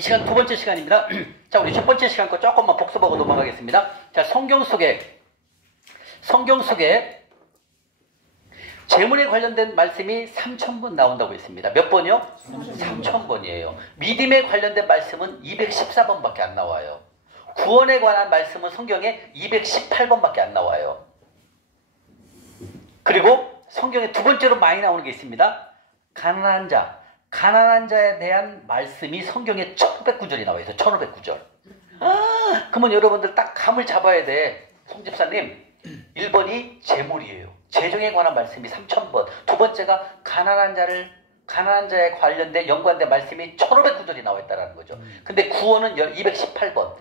이 시간 두 번째 시간입니다. 자, 우리 첫 번째 시간 거 조금만 복습하고 넘어가겠습니다. 자, 성경 속에 재물에 관련된 말씀이 3000번 나온다고 했습니다. 몇 번이요? 3000번이에요. 믿음에 관련된 말씀은 214번밖에 안 나와요. 구원에 관한 말씀은 성경에 218번밖에 안 나와요. 그리고 성경에 두 번째로 많이 나오는 게 있습니다. 가난한 자에 대한 말씀이 성경에 1500구절이 나와 있어요. 1500구절. 그러면 여러분들 딱 감을 잡아야 돼. 송 집사님, 1번이 재물이에요. 재정에 관한 말씀이 3000번. 두 번째가 가난한 자에 관련된 연관된 말씀이 1500구절이 나와 있다는 거죠. 근데 구원은 218번.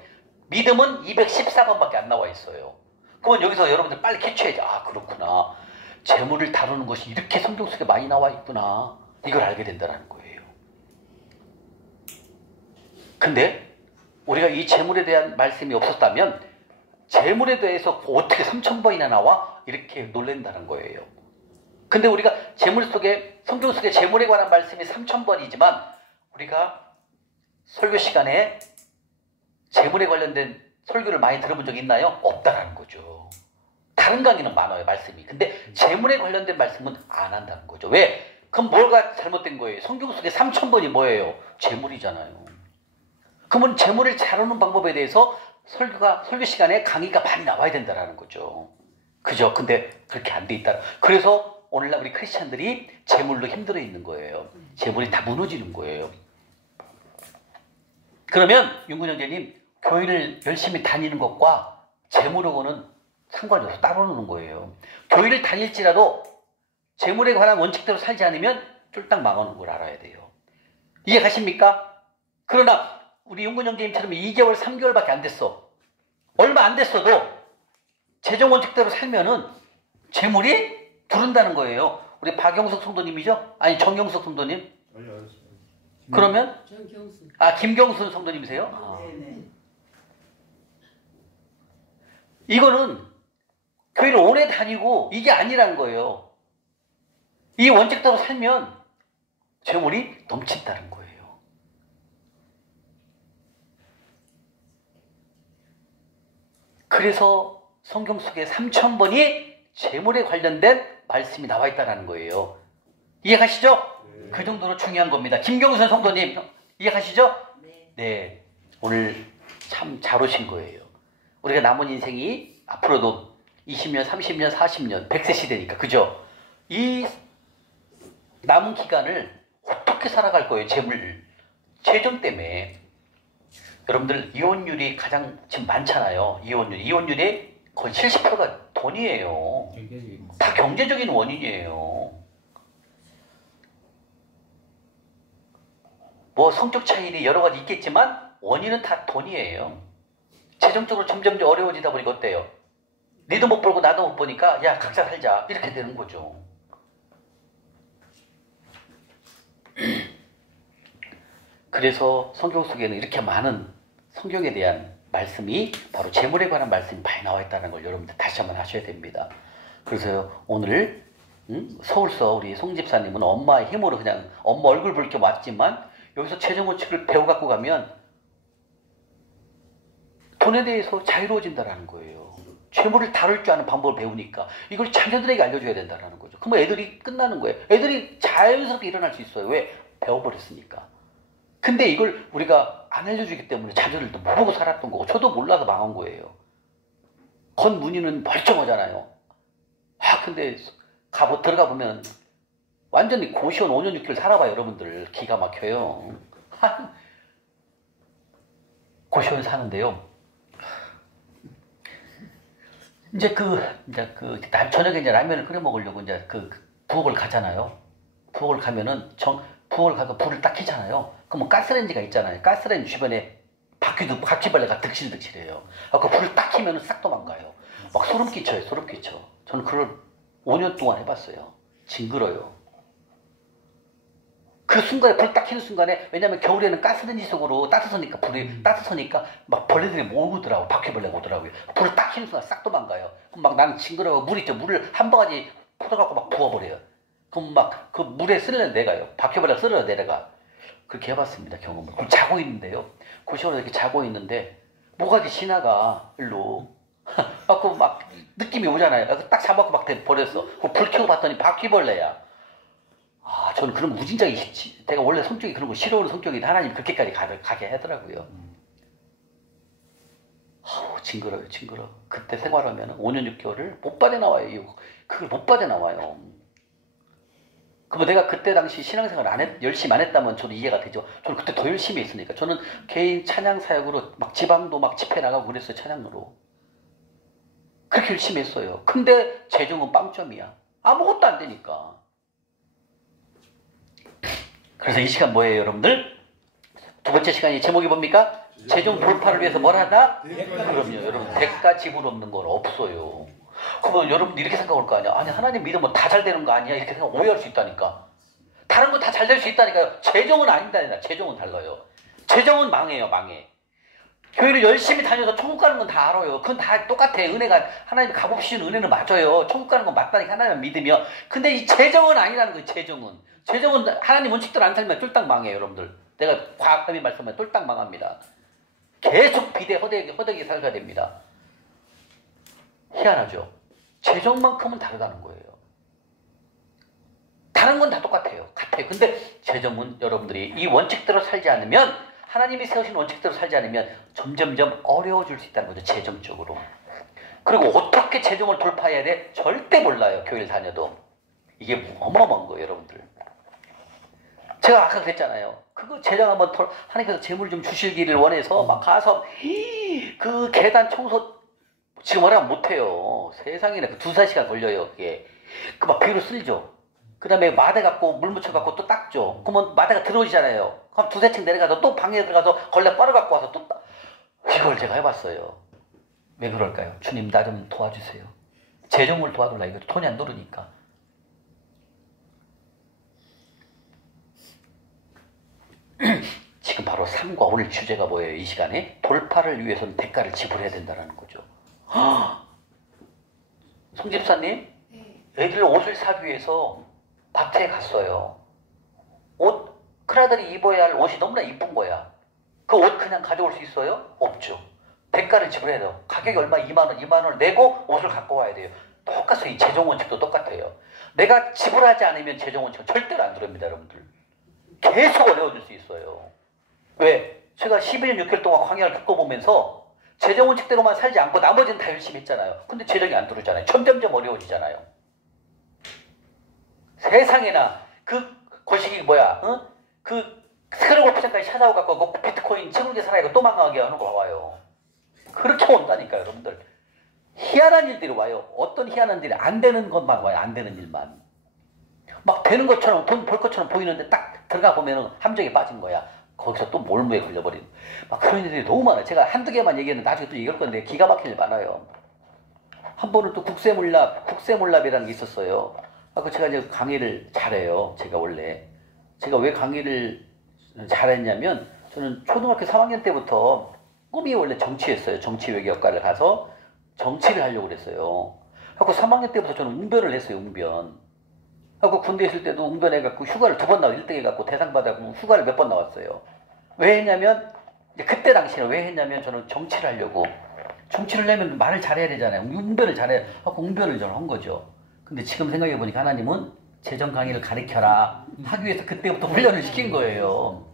믿음은 214번밖에 안 나와 있어요. 그러면 여기서 여러분들 빨리 캐치해야지. 아, 그렇구나. 재물을 다루는 것이 이렇게 성경 속에 많이 나와 있구나. 이걸 알게 된다는 거예요. 근데 우리가 이 재물에 대한 말씀이 없었다면 재물에 대해서 어떻게 3000번이나 나와? 이렇게 놀란다는 거예요. 근데 우리가 성경 속에 재물에 관한 말씀이 3000번이지만 우리가 설교 시간에 재물에 관련된 설교를 많이 들어본 적이 있나요? 없다라는 거죠. 다른 강의는 많아요, 말씀이. 근데 재물에 관련된 말씀은 안 한다는 거죠. 왜? 그럼 뭐가 잘못된 거예요? 성경 속에 3000번이 뭐예요? 재물이잖아요. 그러면 재물을 다루는 방법에 대해서 설교 시간에 강의가 많이 나와야 된다는 거죠. 그죠? 근데 그렇게 안 돼 있다. 그래서 오늘날 우리 크리스찬들이 재물로 힘들어 있는 거예요. 재물이 다 무너지는 거예요. 그러면 윤근 형제님, 교회를 열심히 다니는 것과 재물하고는 상관이 없어. 따로 노는 거예요. 교회를 다닐지라도 재물에 관한 원칙대로 살지 않으면 쫄딱 망하는 걸 알아야 돼요. 이해 가십니까? 그러나 우리 윤근 형제님처럼 2개월, 3개월밖에 안 됐어. 얼마 안 됐어도 재정 원칙대로 살면은 재물이 두른다는 거예요. 우리 박영석 성도님이죠? 아니, 정영석 성도님? 그러면? 정경수. 아, 김경순 성도님이세요? 네네. 이거는 교회를 오래 다니고 이게 아니라는 거예요. 이 원칙대로 살면 재물이 넘친다는 거예요. 그래서 성경 속에 3000번이 재물에 관련된 말씀이 나와 있다는 거예요. 이해가시죠? 네. 그 정도로 중요한 겁니다. 김경순 성도님, 이해가시죠? 네. 네. 오늘 참 잘 오신 거예요. 우리가 남은 인생이 앞으로도 20년, 30년, 40년, 100세 시대니까, 그죠? 이 남은 기간을 어떻게 살아갈 거예요? 재정 때문에. 여러분들 이혼율이 가장 지금 많잖아요. 이혼율이 거의 70%가 돈이에요. 다 경제적인 원인이에요. 뭐 성적 차이이 여러 가지 있겠지만 원인은 다 돈이에요. 재정적으로 점점 어려워지다 보니까 어때요? 니도 못 벌고 나도 못 버니까 야, 각자 살자, 이렇게 되는 거죠. 그래서 성경 속에는 이렇게 많은 성경에 대한 말씀이 바로 재물에 관한 말씀이 많이 나와 있다는 걸 여러분들 다시 한번 하셔야 됩니다. 그래서 오늘 서울서 우리 송 집사님은 엄마의 힘으로 그냥 엄마 얼굴 볼 겸 왔지만 여기서 재정 원칙을 배워갖고 가면 돈에 대해서 자유로워진다는 거예요. 재물을 다룰 줄 아는 방법을 배우니까 이걸 자녀들에게 알려줘야 된다는 거죠. 그러면 애들이 끝나는 거예요. 애들이 자연스럽게 일어날 수 있어요. 왜? 배워버렸으니까. 근데 이걸 우리가 안 알려주기 때문에 자녀들도 모르고 살았던 거고 저도 몰라서 망한 거예요. 건문희는 멀쩡하잖아요. 근데 들어가 보면 완전히 고시원 5년 6개월 살아봐요. 여러분들 기가 막혀요. 고시원 사는데요. 이제 저녁에 이제 라면을 끓여 먹으려고 이제 부엌을 가잖아요. 부엌을 가면은 부엌을 가서 불을 딱 켜잖아요. 그럼 가스레인지가 있잖아요. 가스레인지 주변에 바퀴벌레가 득실득실해요. 그 불을 딱 켜면은 싹 도망가요. 막 소름 끼쳐요. 소름 끼쳐. 저는 그걸 5년 동안 해봤어요. 징그러요. 그 순간에 불 딱 켜는 순간에, 왜냐면 겨울에는 가스레인지 속으로 따뜻하니까 막 벌레들이 오더라고. 바퀴벌레가 오더라고요. 불을 딱 켜는 순간 싹 도망가요. 그럼 막 나는 징그러워. 물을 한 바가지 퍼져갖고 막 부어버려요. 그럼 막 그 물에 쓸려 내려가요. 바퀴벌레가 쓸려 내려가. 그렇게 해봤습니다. 경험을. 그럼 자고 있는데요. 그 시간에 이렇게 자고 있는데 뭐가 이렇게 지나가 일로. 막 느낌이 오잖아요. 딱 잡아갖고 막 버렸어. 불 켜고 봤더니 바퀴벌레야. 아, 저는 그런 무진장이, 내가 원래 성격이 그런 거 싫어하는 성격인데 하나님 그렇게까지 가게 하더라고요. 징그러요, 징그러. 그때 생활하면 5년 6개월을 못 빠져나와요. 그걸 못 빠져나와요. 그럼 내가 그때 당시 신앙생활 열심히 안 했다면 저도 이해가 되죠. 저는 그때 더 열심히 했으니까. 저는 개인 찬양 사역으로 막 지방도 막 집회 나가고 그랬어요, 찬양으로. 그렇게 열심히 했어요. 근데 재정은 빵점이야. 아무것도 안 되니까. 그래서 이 시간 뭐예요, 여러분들? 두 번째 시간이 제목이 뭡니까? 재정 돌파를 위해서 뭘 하다? 그럼요, 여러분. 대가 지불 없는 건 없어요. 그러면 여러분들 이렇게 생각할 거 아니야? 아니, 하나님 믿으면 다 잘 되는 거 아니야? 이렇게 생각 오해할 수 있다니까. 다른 건 다 잘 될 수 있다니까요. 재정은 아니다. 재정은 달라요. 재정은 망해요, 망해. 교회를 열심히 다녀서 천국 가는 건 다 알아요. 그건 다 똑같아. 은혜가, 하나님 값없이 은혜는 맞아요. 천국 가는 건 맞다니까, 하나님만 믿으면. 근데 이 재정은 아니라는 거예요, 재정은. 재정은 하나님 원칙대로 안 살면 쫄딱 망해요, 여러분들. 내가 과학감이 말씀하면 쫄딱 망합니다. 계속 허되게 살아야 됩니다. 희한하죠? 재정만큼은 다르다는 거예요. 다른 건 다 똑같아요. 같아요. 근데 재정은 여러분들이 이 원칙대로 살지 않으면, 하나님이 세우신 원칙대로 살지 않으면 점점점 어려워질 수 있다는 거죠. 재정적으로. 그리고 어떻게 재정을 돌파해야 돼? 절대 몰라요. 교회를 다녀도. 이게 어마어마한 거예요, 여러분들. 제가 아까 그랬잖아요. 그거 재정 한번 하나님께서 재물 좀 주시기를 원해서 막 가서 그 계단 청소 지금 하라면 못해요. 세상에나 그 2-4시간 걸려요. 그게. 그 막 비로 쓸죠. 그 다음에 마대 갖고 물 묻혀갖고 또 닦죠. 그러면 마대가 들어오잖아요. 그럼 2-3층 내려가서 또 방에 들어가서 걸레 빨아갖고 와서 또 이걸 제가 해봤어요. 왜 그럴까요? 주님 나 좀 도와주세요. 재정을 도와달라. 이거 돈이 안 들어오니까. 지금 바로 3과 오늘 주제가 뭐예요? 이 시간에 돌파를 위해서는 대가를 지불해야 된다는 거죠. 송 집사님, 애들 옷을 사기 위해서 마트에 갔어요. 큰아들이 입어야 할 옷이 너무나 이쁜 거야. 그 옷 그냥 가져올 수 있어요? 없죠. 대가를 지불해야 돼요. 가격이 얼마? 2만 원을 내고 옷을 갖고 와야 돼요. 똑같아요. 이 재정 원칙도 똑같아요. 내가 지불하지 않으면 재정 원칙은 절대로 안 들어옵니다, 여러분들. 계속 어려워질 수 있어요. 왜? 제가 12년 6개월 동안 광야를 겪어보면서 재정 원칙대로만 살지 않고 나머지는 다 열심히 했잖아요. 근데 재정이 안 들어오잖아요. 점점점 어려워지잖아요. 세상에나 그 거시기 뭐야? 그 스크롤 골프장까지 찾아오갖고 비트코인 채굴 계산하고 또 망하게 하는 거 와요. 그렇게 온다니까요, 여러분들. 희한한 일들이 와요. 어떤 희한한 일이 안 되는 것만 와요. 안 되는 일만. 막 되는 것처럼 돈 벌 것처럼 보이는데 딱 들어가 보면은 함정에 빠진 거야. 거기서 또 몰무에 걸려버리는. 막 그런 일들이 너무 많아요. 제가 한두 개만 얘기했는데 나중에 또 얘기할 건데 기가 막힐 일 많아요. 한 번은 또 국세몰랍이라는 게 있었어요. 그 제가 이제 강의를 잘해요. 제가 왜 강의를 잘했냐면 저는 초등학교 3학년 때부터 꿈이 원래 정치였어요. 정치 외교학과를 가서 정치를 하려고 그랬어요. 그래서 3학년 때부터 저는 웅변을 했어요. 웅변. 하고 군대 있을 때도 웅변해갖고 휴가를 2번 나와 1등 해갖고 대상 받아갖고 휴가를 몇 번 나왔어요. 왜 했냐면 그때 당시에 왜 했냐면 저는 정치를 하려고. 정치를 내면 말을 잘해야 되잖아요. 웅변을 잘해야 하고 웅변을 저는 한 거죠. 근데 지금 생각해보니까 하나님은 재정 강의를 가르쳐라 하기 위해서 그때부터 훈련을 시킨 거예요.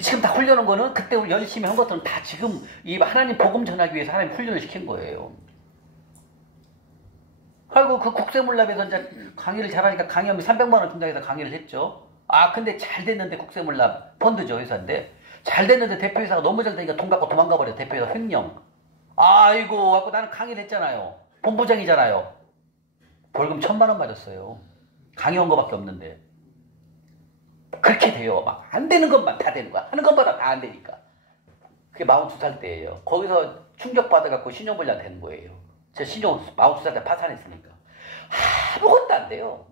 지금 다 훈련한 거는 그때 열심히 한 것들은 다 지금 이 하나님 복음 전하기 위해서 하나님 훈련을 시킨 거예요. 그리고 그 국세몰랍에서 이제 강의를 잘하니까 강의하면 300만 원 통장에서 강의를 했죠. 근데 잘 됐는데 국세몰랍 펀드죠, 회사인데. 잘 됐는데 대표이사가 너무 잘 되니까 돈 갖고 도망가 버려. 대표이사 횡령. 아이고, 갖고 나는 강의를 했잖아요. 본부장이잖아요. 벌금 1,000만 원 맞았어요. 강의한 거밖에 없는데. 그렇게 돼요. 막 안 되는 것만 다 되는 거야. 하는 것마다 다 안 되니까. 그게 42살 때예요. 거기서 충격받아갖고 신용불량 되는 거예요. 제가 신용 42살 때 파산했으니까. 아무것도 안 돼요.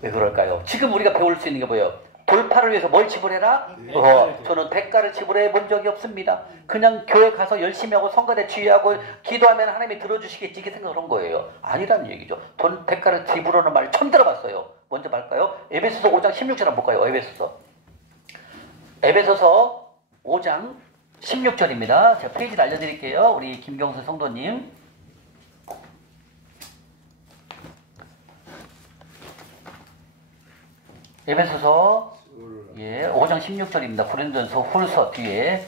왜 그럴까요? 지금 우리가 배울 수 있는 게 뭐예요? 돌파를 위해서 뭘 지불해라? 저는 대가를 지불해 본 적이 없습니다. 그냥 교회 가서 열심히 하고 성가대 주의하고 기도하면 하나님이 들어주시겠지 이렇게 생각을 한 거예요. 아니라는 얘기죠. 돈 대가를 지불하는 말 처음 들어봤어요. 먼저 볼까요? 에베소서 5장 16절 한번 볼까요? 에베소서 5장 16절입니다. 제가 페이지를 알려드릴게요. 우리 김경수 성도님. 에베소서 5장 16절입니다. 고린도전서 훌서 뒤에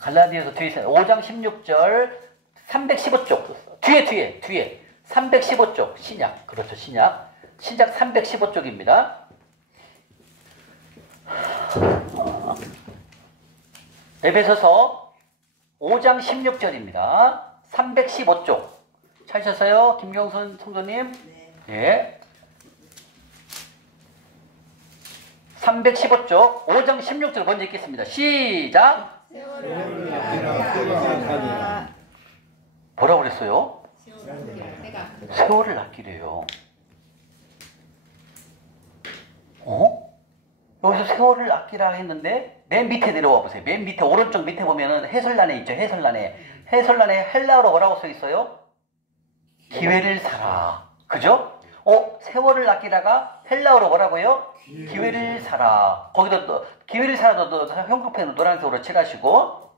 갈라디아서 뒤에 5장 16절 315쪽 뒤에 315쪽 신약 그렇죠 신약 315쪽입니다. 에베소서 5장 16절입니다. 315쪽 찾으셨어요? 김경선 성도님? 네. 예. 315쪽 5장 16절 먼저 읽겠습니다. 시작! 뭐라고 그랬어요? 세월을 아끼래요. 여기서 세월을 아끼라 했는데 맨 밑에 내려와 보세요. 맨 밑에 오른쪽 밑에 보면은 해설란에 있죠. 해설란에 헬라어로 뭐라고 써 있어요? 기회를 사라. 그죠? 세월을 아끼다가 헬라어로 뭐라고요? 기회를 사라. 거기도 또 기회를 사라도 형광펜으로 노란색으로 칠하시고.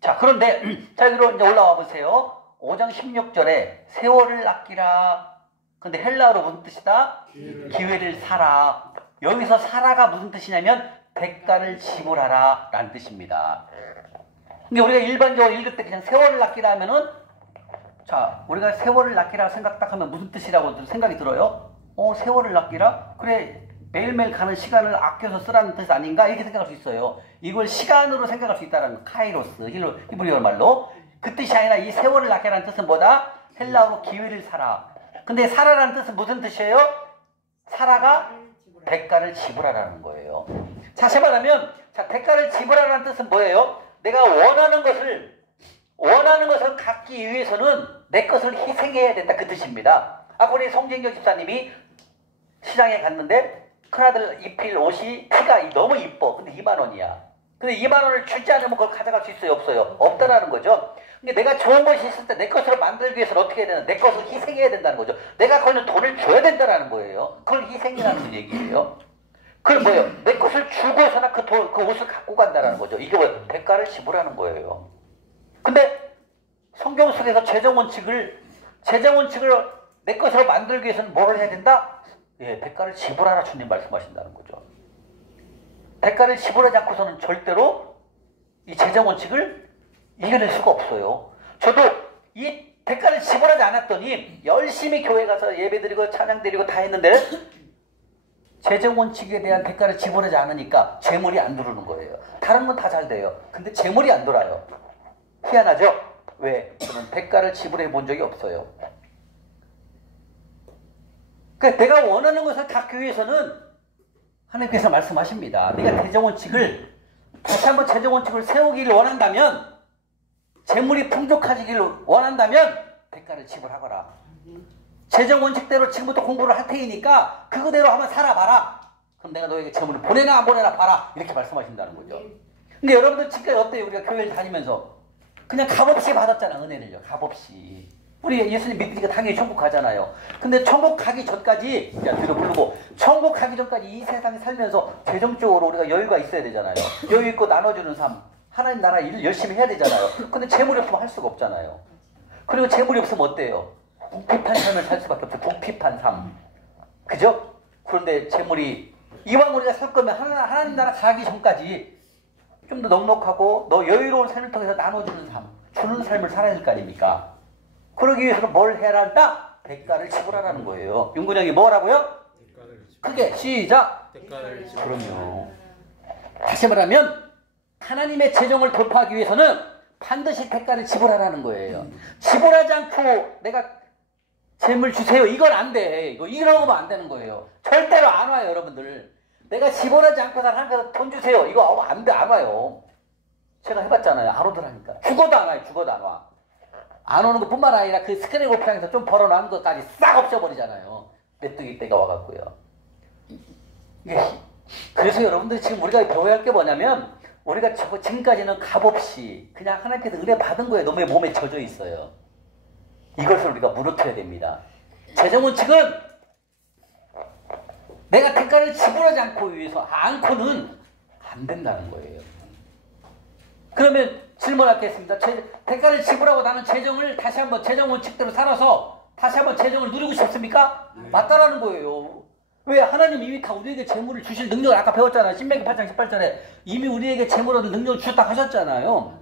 자, 그런데 자 여기로 이제 올라와 보세요. 5장 16절에 세월을 아끼라. 근데 헬라어로 무슨 뜻이다? 기회를 사라. 여기서 사라가 무슨 뜻이냐면 대가를 지불하라 라는 뜻입니다. 근데 우리가 일반적으로 읽을 때 그냥 세월을 아끼라 하면은 자, 우리가 세월을 아끼라 생각 딱 하면 무슨 뜻이라고 생각이 들어요? 세월을 아끼라? 그래, 매일매일 가는 시간을 아껴서 쓰라는 뜻 아닌가? 이렇게 생각할 수 있어요. 이걸 시간으로 생각할 수 있다는 거. 카이로스, 히브리어 말로. 그 뜻이 아니라 이 세월을 아끼라는 뜻은 뭐다? 헬라어로 기회를 사라. 근데 사라라는 뜻은 무슨 뜻이에요? 사라가 대가를 지불하라는 거예요. 다시 말하면, 자, 대가를 지불하라는 뜻은 뭐예요? 내가 원하는 것을 갖기 위해서는 내 것을 희생해야 된다. 그 뜻입니다. 아까 우리 송진경 집사님이 시장에 갔는데 큰아들 입힐 옷이 티가 너무 이뻐. 근데 2만 원이야. 근데 2만 원을 주지 않으면 그걸 가져갈 수 있어요? 없어요? 없다라는 거죠. 근데 내가 좋은 것이 있을 때 내 것으로 만들기 위해서는 어떻게 해야 되나? 내 것을 희생해야 된다는 거죠. 내가 거기는 돈을 줘야 된다는 거예요. 그걸 희생이라는 얘기예요. 그건 뭐예요? 내 것을 주고서나 그 옷을 갖고 간다는 거죠. 이게 뭐예요? 대가를 지불하는 거예요. 근데 성경 속에서 재정 원칙을 내 것으로 만들기 위해서는 뭘 해야 된다? 예, 대가를 지불하라 주님 말씀하신다는 거죠. 대가를 지불하지 않고서는 절대로 이 재정 원칙을 이겨낼 수가 없어요. 저도 이 대가를 지불하지 않았더니 열심히 교회 가서 예배 드리고 찬양 드리고 다 했는데 재정 원칙에 대한 대가를 지불하지 않으니까 재물이 안 들어오는 거예요. 다른 건 다 잘 돼요. 근데 재물이 안 돌아요. 희한하죠? 왜? 저는 대가를 지불해 본 적이 없어요. 그러니까 내가 원하는 것을 갖기 위해서는 하나님께서 말씀하십니다. 네가 재정원칙을 다시 한번 재정원칙을 세우기를 원한다면 재물이 풍족해지기를 원한다면 대가를 지불하거라. 재정원칙대로 지금부터 공부를 할 테니까 그거대로 한번 살아봐라. 그럼 내가 너에게 재물을 보내나 안 보내나 봐라. 이렇게 말씀하신다는 거죠. 근데 여러분들 지금까지 어때요? 우리가 교회를 다니면서 그냥 값없이 받았잖아. 은혜를요. 값없이. 우리 예수님 믿으니까 당연히 천국 가잖아요. 근데 천국 가기 전까지 뒤로 부르고 천국 가기 전까지 이 세상에 살면서 재정적으로 우리가 여유가 있어야 되잖아요. 여유 있고 나눠주는 삶. 하나님 나라 일을 열심히 해야 되잖아요. 근데 재물이 없으면 할 수가 없잖아요. 그리고 재물이 없으면 어때요? 궁핍한 삶을 살 수밖에 없어요. 궁핍한 삶. 그죠? 그런데 재물이 이왕 우리가 살 거면 하나님 나라 가기 전까지 좀 더 넉넉하고 너 여유로운 삶을 통해서 나눠주는 삶, 주는 삶을 살아야 될 거 아닙니까? 그러기 위해서는 뭘 해야 한다? 대가를 지불하라는 거예요. 윤근영이 뭐라고요? 크게 시작! 대가를 지불. 그럼요. 다시 말하면 하나님의 재정을 돌파하기 위해서는 반드시 대가를 지불하라는 거예요. 지불하지 않고 내가 재물 주세요. 이건 안 돼. 이러면 안 되는 거예요. 절대로 안 와요, 여러분들. 내가 지불하지 않고 하나님께서 돈 주세요. 이거 안 돼, 안 와요. 제가 해봤잖아요. 안 오더라니까. 죽어도 안 와요. 죽어도 안 와. 안 오는 것뿐만 아니라 그 스크린 골프장에서 좀 벌어놓은 것까지 싹 없애버리잖아요. 메뚜기 떼가 와갖고요. 이게 그래서 여러분들 지금 우리가 배워야 할 게 뭐냐면 우리가 지금까지는 값없이 그냥 하나님께서 은혜 받은 거에 너무 몸에 젖어 있어요. 이것을 우리가 무너뜨려야 됩니다. 재정원칙은 내가 대가를 지불하지 않고는 안 된다는 거예요. 그러면 질문하겠습니다. 대가를 지불하고 나는 재정을 다시 한번 재정원칙대로 살아서 다시 한번 재정을 누리고 싶습니까? 네. 맞다라는 거예요. 왜? 하나님 이미 다 우리에게 재물을 주실 능력을 아까 배웠잖아요. 신명기 8장 18절에 이미 우리에게 재물 얻을 능력을 주셨다 하셨잖아요.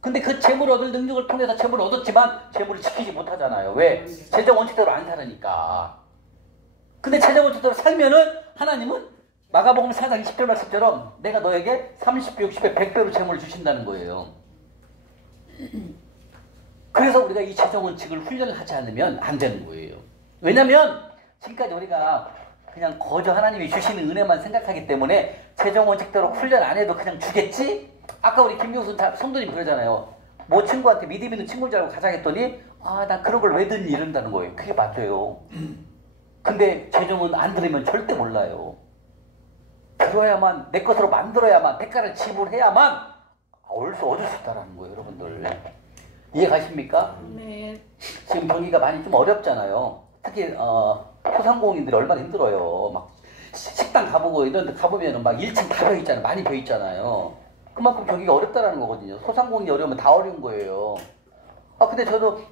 근데 그 재물 얻을 능력을 통해서 재물을 얻었지만 재물을 지키지 못하잖아요. 왜? 재정 원칙대로 안 살으니까. 근데 재정 원칙대로 살면은 하나님은 마가복음 4장 20절 말씀처럼 내가 너에게 30배, 60배, 100배로 재물을 주신다는 거예요. 그래서 우리가 이 재정 원칙을 훈련을 하지 않으면 안 되는 거예요. 왜냐면 지금까지 우리가 그냥 거저 하나님이 주시는 은혜만 생각하기 때문에 재정 원칙대로 훈련 안 해도 그냥 주겠지? 아까 우리 김경순 성도님 그러잖아요. 뭐 친구한테 믿음 있는 친구인 줄 알고 가자 했더니 난 그런 걸 왜 듣니 이런다는 거예요. 그게 맞아요. 근데 재정은 안 들으면 절대 몰라요. 들어야만 내 것으로 만들어야만 대가를 지불해야만 얻을 수 있다는 거예요. 여러분들 이해 가십니까? 네. 지금 경기가 많이 좀 어렵잖아요. 특히 소상공인들이 얼마나 힘들어요. 막 식당 가보고 이런 데 가보면 막 1층 다 벼 있잖아요. 많이 벼 있잖아요. 그만큼 경기가 어렵다라는 거거든요. 소상공인이 어려우면 다 어려운 거예요. 근데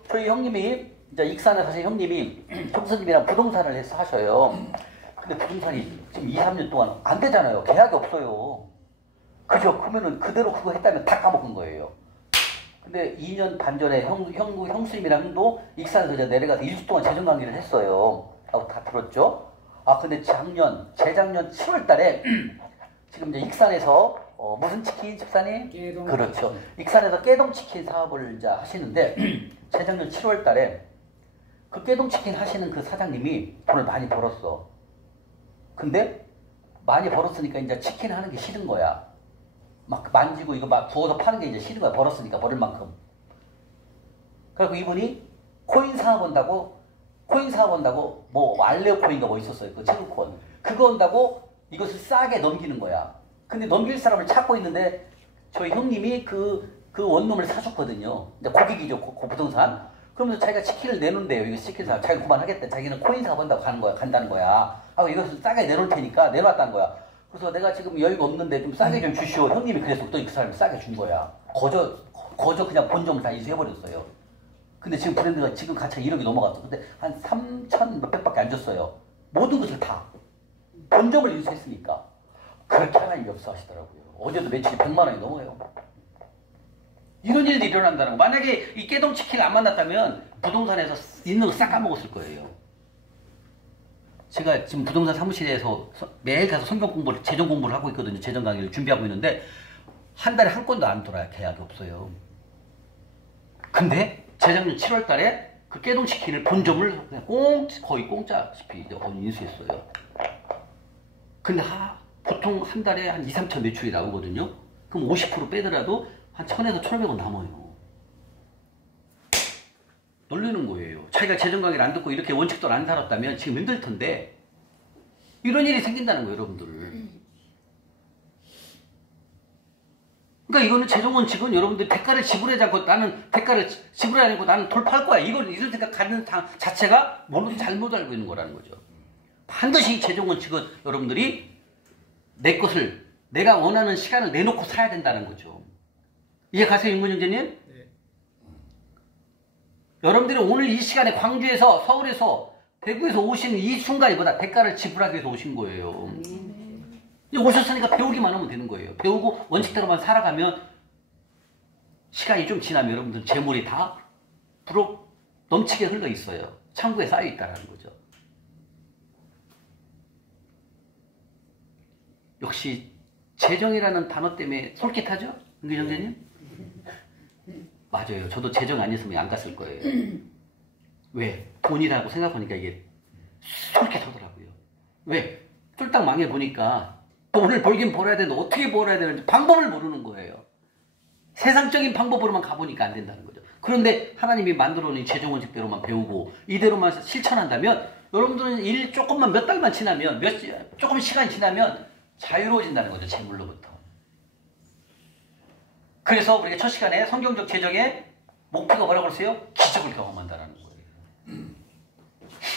저희 형님이 이제 익산에 사실 형님이 형수님이랑 부동산을 해서 하셔요. 근데 부동산이 지금 2, 3년 동안 안 되잖아요. 계약이 없어요. 그죠? 그러면은 그대로 그거 했다면 다 까먹은 거예요. 근데 2년 반 전에 형수님이랑 형도 익산에서 이제 내려가서 1주 동안 재정 강의를 했어요. 하고 다 들었죠? 근데 재작년 7월 달에 지금 이제 익산에서 무슨 치킨 집사님? 깨동. 그렇죠. 익산에서 깨동치킨 사업을 이제 하시는데 재작년 7월 달에 그 깨동치킨 하시는 그 사장님이 돈을 많이 벌었어. 근데 많이 벌었으니까 이제 치킨 하는 게 싫은 거야. 막 만지고 이거 막 구워서 파는 게 이제 싫은 거야. 벌었으니까 버릴 만큼. 그래서 이분이 코인 사업한다고 뭐 알레오 코인가 뭐 있었어요. 그 체류코인. 그거 한다고 이것을 싸게 넘기는 거야. 근데 넘길 사람을 찾고 있는데 저희 형님이 그 원룸을 사줬거든요. 이제 고객이죠. 부동산. 그러면서 자기가 치킨을 내놓는데요. 이거 치킨 사업. 자기가 그만하겠다. 자기는 코인 사업한다고 간다는 거야. 이것을 싸게 내놓을 테니까 내놓았다는 거야. 그래서 내가 지금 여유가 없는데 좀 싸게 좀 주시오. 형님이 그래서 또 그 사람이 싸게 준 거야. 거저 그냥 본점을 다 이수해버렸어요. 근데 지금 브랜드가 지금 가치가 1억이 넘어갔어. 근데 한 3천 몇백밖에 안 줬어요. 모든 것을 다. 본점을 인수했으니까. 그렇게 하나님이 역사하시더라고요. 어제도 매출이 100만 원이 넘어요. 이런 일이 일어난다는 거. 만약에 이 깨동치킨을 안 만났다면 부동산에서 있는 거 싹 까먹었을 거예요. 제가 지금 부동산 사무실에서 매일 가서 성경 공부를, 재정 공부를 하고 있거든요. 재정 강의를 준비하고 있는데 한 달에 한 건도 안 돌아요. 계약이 없어요. 근데 재작년 7월 달에 그 깨동치킨을 본점을 거의 공짜시피 인수했어요. 근데 보통 한 달에 한 2, 3천 매출이 나오거든요. 그럼 50% 빼더라도 한 1,000에서 1,500원 남아요. 놀리는 거예요. 자기가 재정 강의를 안 듣고 이렇게 원칙대로 안 살았다면 지금 힘들 텐데 이런 일이 생긴다는 거예요, 여러분들. 그러니까 이거는 재정 원칙은 여러분들 대가를 지불하지 않고 나는 대가를 지불하지 않고 나는 돌파할 거야. 이런 생각 갖는 자체가 물론 잘못 알고 있는 거라는 거죠. 반드시 재정 원칙은 여러분들이 내 것을 내가 원하는 시간을 내놓고 사야 된다는 거죠. 이해 가세요, 윤문 형제님? 네. 여러분들이 오늘 이 시간에 광주에서, 서울에서, 대구에서 오신 이 순간이보다 대가를 지불하기 위해서 오신 거예요. 오셨으니까 배우기만 하면 되는 거예요. 배우고 원칙대로만 살아가면 시간이 좀 지나면 여러분들 재물이 다 부록 넘치게 흘러 있어요. 창고에 쌓여 있다는 거죠. 역시 재정이라는 단어 때문에 솔깃하죠? 은규 형제님? 맞아요. 저도 재정 아니었으면 안 갔을 거예요. 왜? 돈이라고 생각하니까 이게 솔깃하더라고요. 왜? 쫄딱 망해보니까 돈을 벌긴 벌어야 되는데 어떻게 벌어야 되는지 방법을 모르는 거예요. 세상적인 방법으로만 가보니까 안 된다는 거죠. 그런데 하나님이 만들어놓은 재정 원칙대로만 배우고 이대로만 실천한다면 여러분들은 일 조금만 몇 달만 지나면 조금 시간이 지나면 자유로워진다는 거죠. 재물로부터. 그래서 우리가 첫 시간에 성경적 재정의 목표가 뭐라고 그랬어요? 기적을 경험한다는 거예요.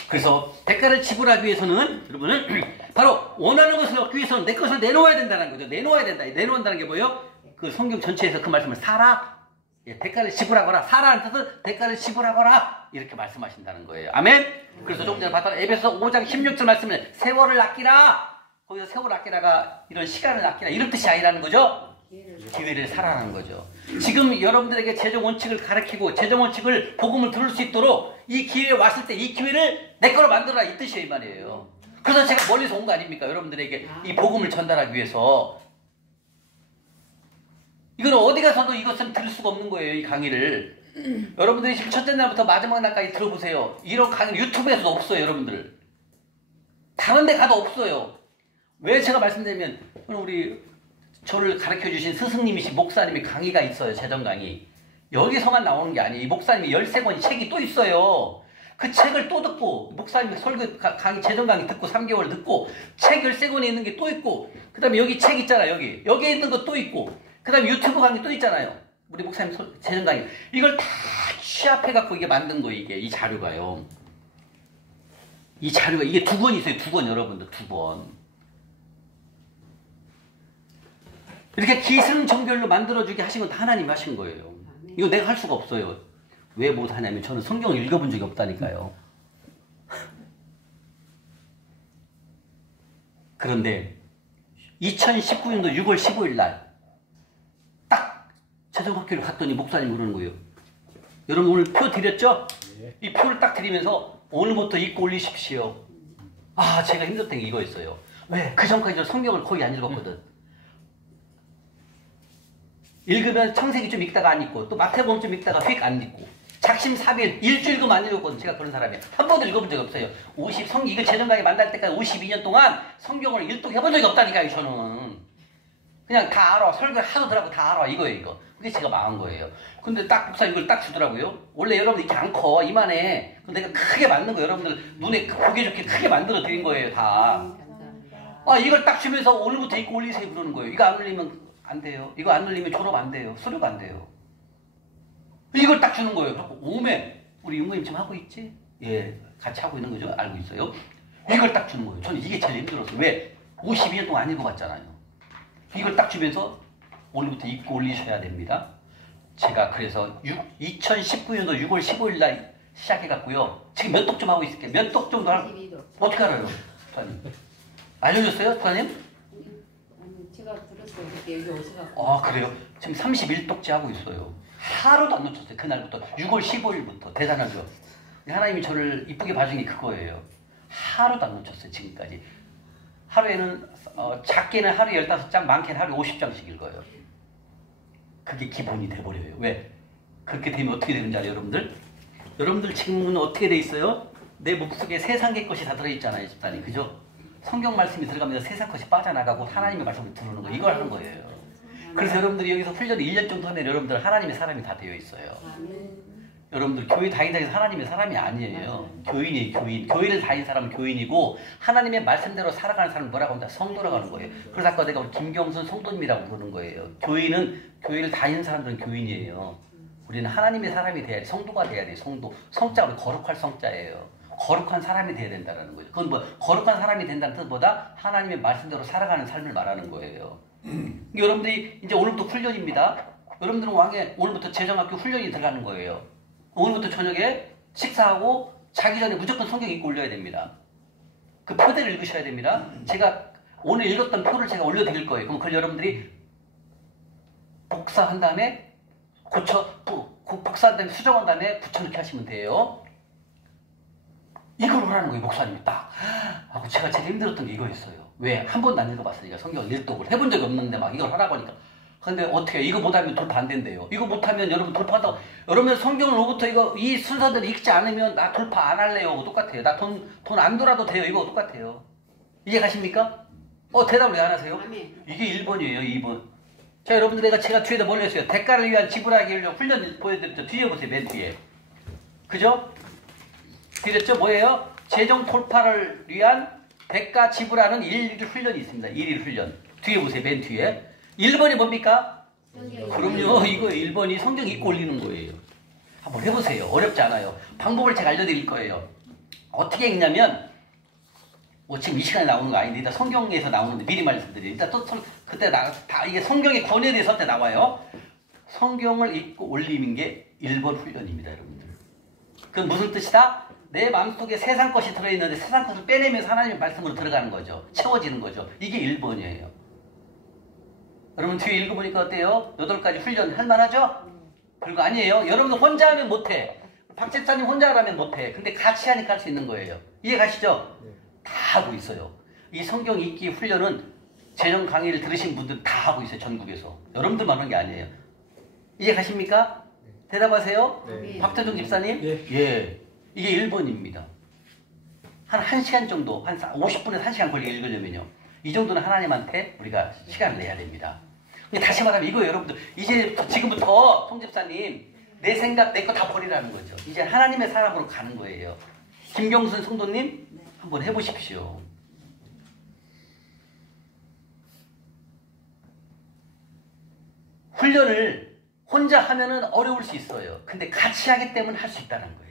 그래서 대가를 지불하기 위해서는 여러분은 바로 원하는 것을 얻기 위해서는 내 것을 내놓아야 된다는 거죠. 내놓아야 된다. 내놓는다는 게 뭐예요? 그 성경 전체에서 그 말씀을 사라. 예, 대가를 지불하거라. 사라는 뜻은 대가를 지불하거라. 이렇게 말씀하신다는 거예요. 아멘? 그래서 조금 전에 봤던 에베소 5장 16절 말씀은 세월을 아끼라. 거기서 세월을 아끼라가 이런 시간을 아끼라. 이런 뜻이 아니라는 거죠. 기회를 사라는 거죠. 지금 여러분들에게 재정 원칙을 가르치고 재정 원칙을 복음을 들을 수 있도록 이 기회에 왔을 때 이 기회를 내 거로 만들어라 이 뜻이에요 이 말이에요. 그래서 제가 멀리서 온 거 아닙니까? 여러분들에게 이 복음을 전달하기 위해서. 이거는 어디 가서도 이것은 들을 수가 없는 거예요 이 강의를. 여러분들이 지금 첫째 날부터 마지막 날까지 들어보세요. 이런 강의 유튜브에서도 없어요 여러분들. 다른 데 가도 없어요. 왜 제가 말씀드리면 우리 저를 가르쳐주신 스승님이신 목사님이 강의가 있어요. 재정 강의. 여기서만 나오는 게 아니에요. 이 목사님이 13권이 책이 또 있어요. 그 책을 또 듣고 목사님이 설교 강의 재정 강의 듣고 3개월 듣고 책 13권에 있는 게 또 있고 그 다음에 여기 책 있잖아요. 여기에 있는 거 또 있고 그 다음에 유튜브 강의 또 있잖아요. 우리 목사님 재정 강의. 이걸 다 취합해갖고 이게 만든 거예요. 이 자료가요. 이 자료가 이게 2권 있어요. 2권 여러분들 2권. 이렇게 기승전결로 만들어주게 하신 건 다 하나님이 하신 거예요. 이거 내가 할 수가 없어요. 왜 못하냐면 저는 성경을 읽어본 적이 없다니까요. 그런데 2019년도 6월 15일 날 딱 재정학교를 갔더니 목사님이 그러는 거예요. 여러분 오늘 표 드렸죠? 이 표를 딱 드리면서 오늘부터 읽고 올리십시오. 아 제가 힘들었던 게 이거였어요. 왜? 그 전까지 성경을 거의 안 읽었거든. 읽으면 창세기 좀 읽다가 안 읽고 또 마태복음 좀 읽다가 휙 안 읽고 작심삼일 일주일 좀 안 읽었거든. 제가 그런 사람이에요. 한 번도 읽어본 적이 없어요. 이거 재정강의 만날 때까지 52년 동안 성경을 일독해본 적이 없다니까요. 저는 그냥 다 알아. 설교 하도 들하고 다 알아. 이거예요 이거. 그게 제가 망한 거예요. 근데 딱 목사 이걸 딱 주더라고요. 원래 여러분들 이렇게 안 커. 이만해. 근데 내가 크게 만든 거 여러분들 눈에 보기 좋게 크게 만들어 드린 거예요 다. 아 이걸 딱 주면서 오늘부터 읽고 올리세요 그러는 거예요. 이거 안 올리면 안 돼요. 이거 안 눌리면 졸업 안 돼요. 수료가 안 돼요. 이걸 딱 주는 거예요. 그래서 오메 우리 윤모님 지금 하고 있지? 예, 같이 하고 있는 거죠. 알고 있어요. 이걸 딱 주는 거예요. 저는 이게 제일 힘들었어요. 왜? 52년 동안 안 읽어봤잖아요. 이걸 딱 주면서 오늘부터 읽고 올리셔야 됩니다. 제가 그래서 2019년도 6월 15일 날 시작해갖고요. 지금 몇 독 좀 하고 있을게요. 몇 독 정도 하고 어떻게 알아요? 부사님 알려줬어요? 부사님? 제가 들었어요. 그때 여기 오셔서. 아 그래요? 지금 31독째 하고 있어요. 하루도 안 놓쳤어요. 그날부터 6월 15일부터 대단하죠. 하나님이 저를 이쁘게 봐준 게 그거예요. 하루도 안 놓쳤어요. 지금까지. 하루에는 작게는 하루에 15장 많게는 하루에 50장씩 읽어요. 그게 기본이 돼버려요. 왜? 그렇게 되면 어떻게 되는지 알아요 여러분들? 여러분들 지금은 어떻게 돼 있어요? 내 목속에 세상의 것이 다 들어있잖아요. 집단이. 그죠? 성경 말씀이 들어가면서 세상 것이 빠져나가고 하나님의 말씀을 들어오는 거 이걸 하는 거예요. 그래서 여러분들이 여기서 훈련을 1년 정도 하면 여러분들 하나님의 사람이 다 되어 있어요. 여러분들 교회 다닌다고 해서 하나님의 사람이 아니에요. 교인이에요. 교인. 교회를 다닌 사람은 교인이고 하나님의 말씀대로 살아가는 사람은 뭐라고 합니다. 성도라고 하는 거예요. 그래서 아까 내가 김경순 성도님이라고 부르는 거예요. 교인은 교회를 다니는 사람들은 교인이에요. 우리는 하나님의 사람이 돼야 돼. 성도가 돼야 돼. 성도. 성자가 거룩할 성자예요. 거룩한 사람이 돼야 된다는 거예요. 그건 뭐 거룩한 사람이 된다는 뜻보다 하나님의 말씀대로 살아가는 삶을 말하는 거예요. 여러분들이 이제 오늘부터 훈련입니다. 여러분들은 오늘부터 재정학교 훈련이 들어가는 거예요. 오늘부터 저녁에 식사하고 자기 전에 무조건 성경 읽고 올려야 됩니다. 그 표대를 읽으셔야 됩니다. 제가 오늘 읽었던 표를 제가 올려드릴 거예요. 그럼 그걸 여러분들이 복사한 다음에 복사한 다음에 수정한 다음에 붙여넣기 하시면 돼요. 이걸 하라는 거예요. 목사님이 딱. 하고 제가 제일 힘들었던 게 이거였어요. 왜? 한 번도 안 읽어봤으니까 성경을 일독을 해본 적이 없는데 막 이걸 하라고 하니까. 근데 어떻게 해요? 이거 못하면 돌파 안 된대요. 이거 못하면 여러분 돌파한다고. 여러분 성경을 오부터 이 순서대로 읽지 않으면 나 돌파 안 할래요. 똑같아요. 나 돈 안 돌아도 돼요. 이거 똑같아요. 이해 가십니까? 대답을 왜 안 하세요? 이게 1번이에요. 2번. 자 여러분들 제가 뒤에다 뭘 했어요? 대가를 위한 지불하기 위한 훈련 보여드렸죠. 뒤에 보세요. 맨 뒤에. 그죠? 드렸죠? 뭐예요? 재정 돌파를 위한 대가 지불하는 일일 훈련이 있습니다. 일일 훈련. 뒤에 보세요. 맨 뒤에. 1번이 뭡니까? 그럼요. 이거 1번이 성경 읽고 올리는 거예요. 한번 해보세요. 어렵지 않아요. 방법을 제가 알려드릴 거예요. 어떻게 읽냐면 지금 이 시간에 나오는 거 아닌데 일단 성경에서 나오는데 미리 말씀드려요. 일단 또 그때 이게 성경의 권위에 대해서 때 나와요. 성경을 읽고 올리는 게 1번 훈련입니다, 여러분들. 그건 무슨 뜻이다? 내 마음속에 세상 것이 들어있는데 세상 것을 빼내면서 하나님의 말씀으로 들어가는 거죠. 채워지는 거죠. 이게 1번이에요. 여러분 뒤에 읽어보니까 어때요? 8가지 훈련 할만하죠? 별거 아니에요. 여러분들 혼자 하면 못해. 박 집사님 혼자 하면 못해. 근데 같이 하니까 할 수 있는 거예요. 이해 가시죠? 네. 다 하고 있어요. 이 성경 읽기 훈련은 재정 강의를 들으신 분들 다 하고 있어요. 전국에서. 여러분들만 하는 게 아니에요. 이해 가십니까? 네. 대답하세요. 네. 박태종 집사님? 네. 예. 이게 1번입니다. 한 1시간 정도, 한 50분에서 1시간 걸리게 읽으려면요. 이 정도는 하나님한테 우리가 시간을 내야 됩니다. 다시 말하면 이거예요, 여러분들. 이제 지금부터 송 집사님 내 생각, 내 거 다 버리라는 거죠. 이제 하나님의 사람으로 가는 거예요. 김경순 성도님 한번 해보십시오. 훈련을 혼자 하면은 어려울 수 있어요. 근데 같이 하기 때문에 할 수 있다는 거예요.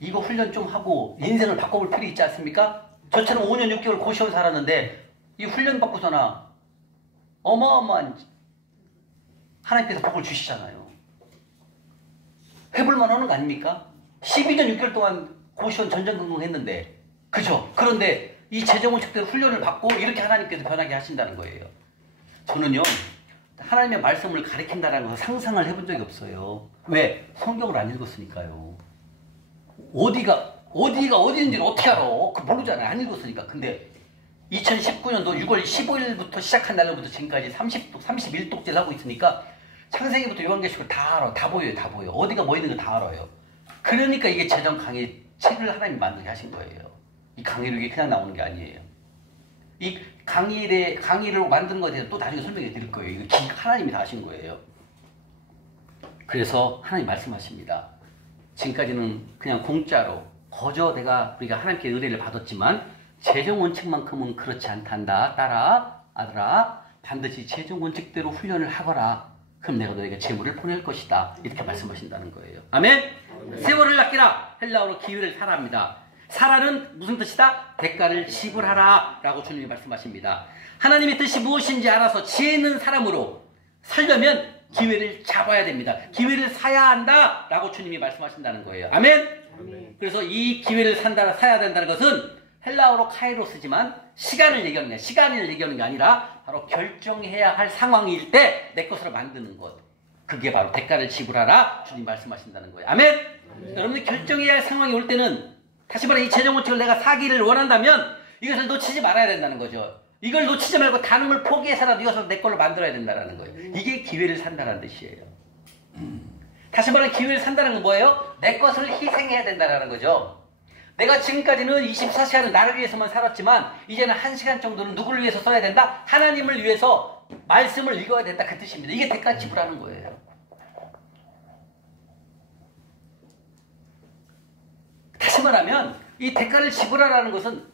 이거 훈련 좀 하고 인생을 바꿔볼 필요 있지 않습니까? 저처럼 5년 6개월 고시원 살았는데 이 훈련 받고서나 어마어마한 하나님께서 복을 주시잖아요. 해볼만 하는 거 아닙니까? 12년 6개월 동안 고시원 전전긍긍했는데 그죠? 그런데 이 재정원칙대로 훈련을 받고 이렇게 하나님께서 변하게 하신다는 거예요. 저는요 하나님의 말씀을 가리킨다는 것을 상상을 해본 적이 없어요. 왜? 성경을 안 읽었으니까요. 어디가 어디인지를 어떻게 알아? 그 모르잖아요. 안 읽었으니까. 근데 2019년도 6월 15일부터 시작한 날로부터 지금까지 31독재를 하고 있으니까 창세기부터 요한계시록 다 알아. 다 보여요. 다 보여. 어디가 뭐 있는 거 다 알아요. 그러니까 이게 재정 강의 책을 하나님 만들게 하신 거예요. 이 강의로 이게 그냥 나오는 게 아니에요. 이 강의를 만드는 것에 대해서 또 나중에 설명해 드릴 거예요. 이거 하나님이 다 하신 거예요. 그래서 하나님 말씀하십니다. 지금까지는 그냥 공짜로 우리가 하나님께 의뢰를 받았지만 재정 원칙만큼은 그렇지 않단다. 딸아, 아들아, 반드시 재정 원칙대로 훈련을 하거라. 그럼 내가 너에게 재물을 보낼 것이다. 이렇게 말씀하신다는 거예요. 아멘? 세월을 아끼라. 헬라어로 기회를 사라합니다. 사라는 무슨 뜻이다? 대가를 지불하라 라고 주님이 말씀하십니다. 하나님의 뜻이 무엇인지 알아서 지혜 있는 사람으로 살려면 기회를 잡아야 됩니다. 기회를 사야 한다 라고 주님이 말씀하신다는 거예요. 아멘? 그래서 이 기회를 사야 된다는 것은 헬라어로 카이로스지만 시간을 얘기하는 게 아니라 바로 결정해야 할 상황일 때 내 것으로 만드는 것. 그게 바로 대가를 지불하라 주님 말씀하신다는 거예요. 아멘? 여러분들 결정해야 할 상황이 올 때는 다시 말해 이 재정원칙을 내가 사기를 원한다면 이것을 놓치지 말아야 된다는 거죠. 이걸 놓치지 말고 다른 걸 포기해서라도 이것을 내 걸로 만들어야 된다는 거예요. 이게 기회를 산다는 뜻이에요. 다시 말해 기회를 산다는 건 뭐예요? 내 것을 희생해야 된다는 거죠. 내가 지금까지는 24시간을 나를 위해서만 살았지만 이제는 1시간 정도는 누구를 위해서 써야 된다? 하나님을 위해서 말씀을 읽어야 된다. 그 뜻입니다. 이게 대가 지불하는 거예요. 다시 말하면 이 대가를 지불하라는 것은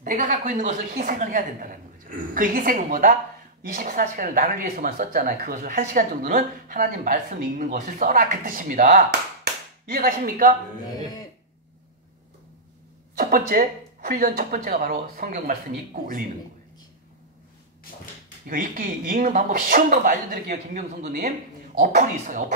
내가 갖고 있는 것을 희생을 해야 된다는 거죠. 그 희생은 뭐다? 24시간을 나를 위해서만 썼잖아요. 그것을 1시간 정도는 하나님 말씀 읽는 것을 써라. 그 뜻입니다. 이해가십니까? 네. 첫 번째, 훈련 첫 번째가 바로 성경 말씀 읽고 올리는 거예요. 이거 읽는 방법, 쉬운 방법 알려드릴게요. 김경 성도님. 어플이 있어요.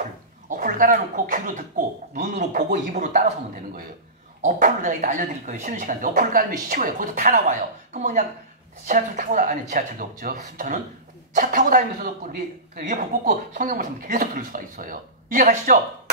어플을 깔아놓고 귀로 듣고 눈으로 보고 입으로 따라서면 되는 거예요. 어플을 내가 이따 알려드릴 거예요. 쉬는 시간인데 어플을 깔면 쉬워요. 거기서 다 나와요. 그럼 그냥 지하철 타고 지하철도 없죠. 순천은 차 타고 다니면서도 이어폰 꽂고 성경 말씀 계속 들을 수가 있어요. 이해가시죠?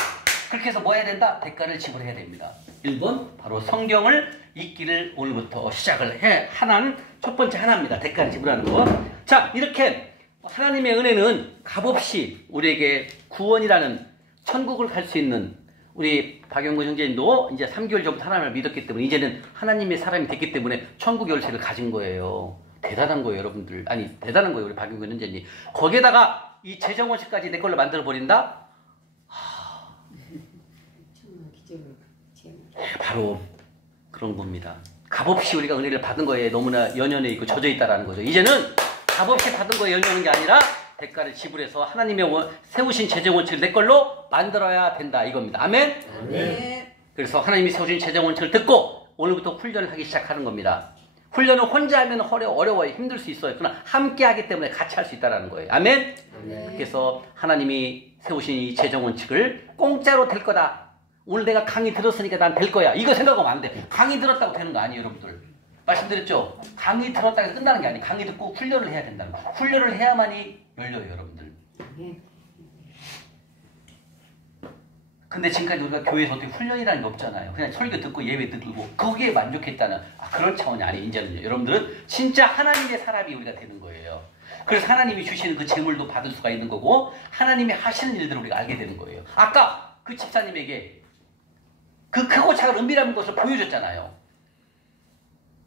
그렇게 해서 뭐 해야 된다? 대가를 지불해야 됩니다. 1번 바로 성경을 읽기를 오늘부터 시작을 하는 첫 번째 하나입니다. 대가를 지불하는 거. 자, 이렇게 하나님의 은혜는 값없이 우리에게 구원이라는 천국을 갈 수 있는 우리 박영근 형제님도 이제 3개월 전부터 하나님을 믿었기 때문에 이제는 하나님의 사람이 됐기 때문에 천국 열쇠를 가진 거예요. 대단한 거예요, 여러분들. 아니, 대단한 거예요, 우리 박영근 형제님. 거기에다가 이 재정원칙까지 내 걸로 만들어 버린다? 바로 그런 겁니다. 값없이 우리가 은혜를 받은 거에 너무나 연연해 있고 젖어 있다라는 거죠. 이제는 값없이 받은 거에 연연하는 게 아니라 대가를 지불해서 하나님의 세우신 재정 원칙을 내 걸로 만들어야 된다 이겁니다. 아멘? 네. 그래서 하나님이 세우신 재정 원칙을 듣고 오늘부터 훈련을 하기 시작하는 겁니다. 훈련을 혼자 하면 어려워요. 힘들 수 있어요. 그러나 함께 하기 때문에 같이 할 수 있다는 거예요. 아멘? 네. 그래서 하나님이 세우신 이 재정 원칙을 공짜로 될 거다. 오늘 내가 강의 들었으니까 난 될 거야. 이거 생각하면 안 돼. 강의 들었다고 되는 거 아니에요, 여러분들. 말씀드렸죠? 강의 들었다고 해서 끝나는 게 아니에요. 강의 듣고 훈련을 해야 된다는 거예요. 훈련을 해야만이 열려요, 여러분들. 네. 근데 지금까지 우리가 교회에서 어떻게 훈련이라는 게 없잖아요. 그냥 설교 듣고 예배 듣고 거기에 만족했다는 그런 차원이 아니에요. 이제는요. 여러분들은 진짜 하나님의 사람이 우리가 되는 거예요. 그래서 하나님이 주시는 그 재물도 받을 수가 있는 거고 하나님이 하시는 일들을 우리가 알게 되는 거예요. 아까 그 집사님에게 그 크고 작은 은밀한 것을 보여줬잖아요.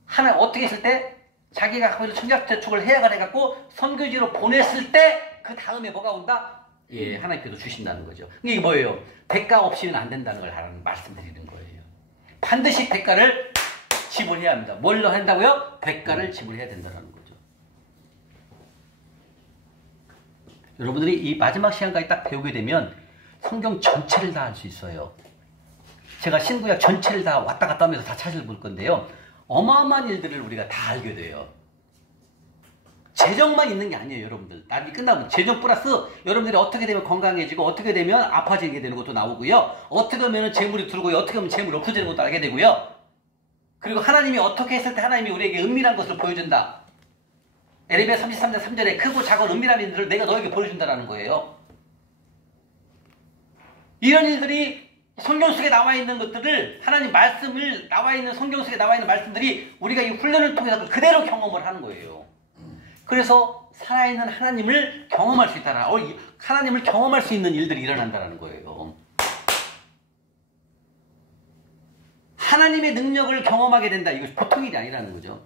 하나 어떻게 했을 때 자기가 거기서 청약저축을 해약을 해갖고 선교지로 보냈을 때 그 다음에 뭐가 온다? 예, 하나님께서 주신다는 거죠. 이게 뭐예요? 대가 없이는 안 된다는 걸 말씀드리는 거예요. 반드시 대가를 지불해야 합니다. 뭘로 한다고요? 대가를 지불해야 된다는 거죠. 여러분들이 이 마지막 시간까지 딱 배우게 되면 성경 전체를 다 할 수 있어요. 제가 신구약 전체를 다 왔다 갔다 하면서 다 찾아볼 건데요. 어마어마한 일들을 우리가 다 알게 돼요. 재정만 있는 게 아니에요, 여러분들. 나중에 끝나면 재정 플러스 여러분들이 어떻게 되면 건강해지고 어떻게 되면 아파지게 되는 것도 나오고요. 어떻게 하면 재물이 들고요. 어떻게 하면 재물이 없어지는 것도 알게 되고요. 그리고 하나님이 어떻게 했을 때 하나님이 우리에게 은밀한 것을 보여준다. 에레미야 33장 3절에 크고 작은 은밀한 일들을 내가 너에게 보여준다라는 거예요. 이런 일들이 성경 속에 나와 있는 것들을 하나님 말씀을 나와 있는 성경 속에 나와 있는 말씀들이 우리가 이 훈련을 통해서 그대로 경험을 하는 거예요. 그래서 살아있는 하나님을 경험할 수 있다는 하나님을 경험할 수 있는 일들이 일어난다는 거예요. 하나님의 능력을 경험하게 된다. 이것이 보통 일이 아니라는 거죠.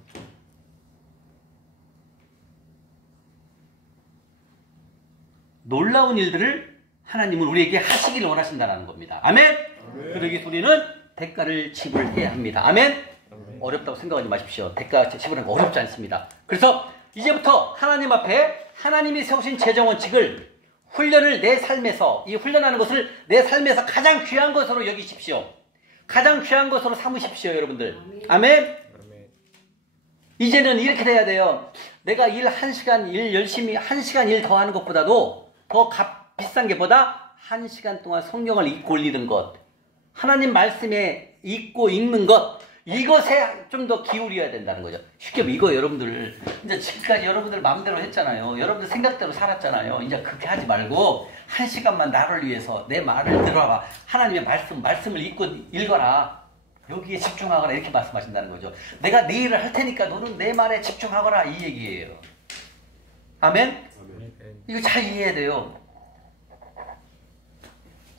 놀라운 일들을 하나님은 우리에게 하시기를 원하신다는 겁니다. 아멘? 그러기 위해서 우리는 대가를 지불해야 합니다. 아멘? 어렵다고 생각하지 마십시오. 대가 지불하는 거 어렵지 않습니다. 그래서 이제부터 하나님 앞에 하나님이 세우신 재정 원칙을 훈련을 내 삶에서 이 훈련하는 것을 내 삶에서 가장 귀한 것으로 여기십시오. 가장 귀한 것으로 삼으십시오, 여러분들. 아멘? 이제는 이렇게 돼야 돼요. 내가 일 1시간 일 열심히 1시간 일 더 하는 것보다도 더 비싼 게 보다 1시간 동안 성경을 읽고 올리는 것, 하나님 말씀에 읽고 읽는 것, 이것에 좀 더 기울여야 된다는 거죠. 쉽게 이거 여러분들 이제 지금까지 여러분들 마음대로 했잖아요. 여러분들 생각대로 살았잖아요. 이제 그렇게 하지 말고 1시간만 나를 위해서 내 말을 들어봐. 하나님의 말씀을 읽어라. 여기에 집중하거라. 이렇게 말씀하신다는 거죠. 내가 네 일을 할 테니까 너는 내 말에 집중하거라. 이 얘기예요. 아멘? 이거 잘 이해해야 돼요.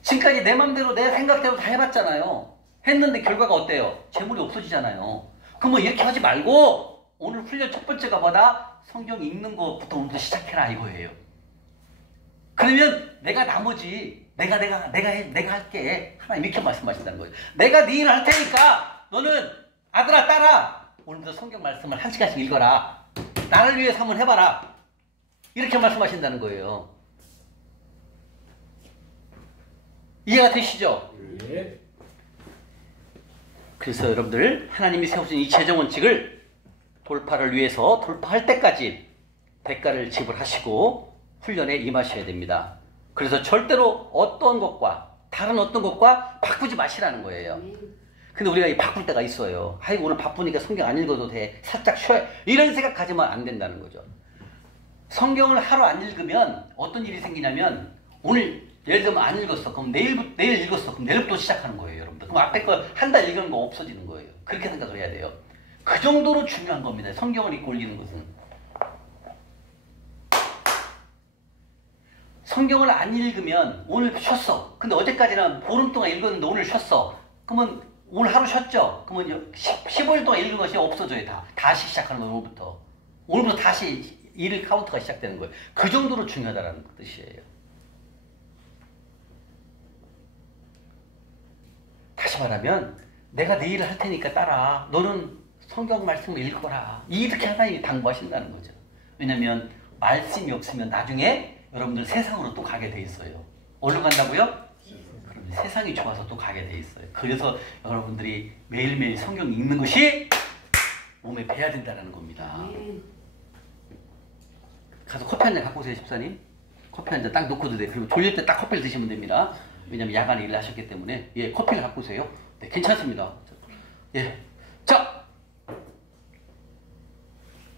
지금까지 내 맘대로 내 생각대로 다 해봤잖아요. 했는데 결과가 어때요? 재물이 없어지잖아요. 그럼 뭐 이렇게 하지 말고 오늘 훈련 첫 번째가 뭐다? 성경 읽는 것부터 오늘부터 시작해라 이거예요. 그러면 내가 나머지 내가 할게. 하나님 이렇게 말씀하신다는 거예요. 내가 네 일을 할 테니까 너는 아들아 딸아 오늘부터 성경 말씀을 1시간씩 읽어라. 나를 위해서 한번 해봐라. 이렇게 말씀하신다는 거예요. 이해가 되시죠? 예. 그래서 여러분들 하나님이 세우신 이 재정 원칙을 돌파를 위해서 돌파할 때까지 대가를 지불하시고 훈련에 임하셔야 됩니다. 그래서 절대로 어떤 것과 다른 어떤 것과 바꾸지 마시라는 거예요. 근데 우리가 이 바꿀 때가 있어요. 아이고 오늘 바쁘니까 성경 안 읽어도 돼. 살짝 쉬어야 이런 생각 가지면 안 된다는 거죠. 성경을 하루 안 읽으면 어떤 일이 생기냐면 오늘 예를 들면 안 읽었어. 그럼 내일 읽었어. 그럼 내일부터 시작하는 거예요, 여러분들. 그럼 앞에 거 한 달 읽은 거 없어지는 거예요. 그렇게 생각을 해야 돼요. 그 정도로 중요한 겁니다. 성경을 읽고 올리는 것은. 성경을 안 읽으면 오늘 쉬었어. 근데 어제까지는 보름 동안 읽었는데 오늘 쉬었어. 그러면 오늘 하루 쉬었죠? 그러면 15일 동안 읽은 것이 없어져요, 다. 다시 시작하는 거예요, 오늘부터. 오늘부터 다시 일 카운트가 시작되는 거예요. 그 정도로 중요하다는 뜻이에요. 다시 말하면 내가 네 일을 할 테니까 따라. 너는 성경 말씀을 읽어라. 이렇게 하나님이 당부하신다는 거죠. 왜냐하면 말씀이 없으면 나중에 여러분들 세상으로 또 가게 돼 있어요. 어디로 간다고요? 그럼 세상이 좋아서 또 가게 돼 있어요. 그래서 여러분들이 매일매일 성경 읽는 것이 몸에 배야 된다는 겁니다. 가서 커피 한 잔 갖고 오세요, 집사님. 커피 한 잔 딱 놓고 드세요. 그리고 졸릴 때 딱 커피를 드시면 됩니다. 왜냐면 야간에 일을 하셨기 때문에. 예, 커피를 갖고 오세요. 네, 괜찮습니다. 예. 자!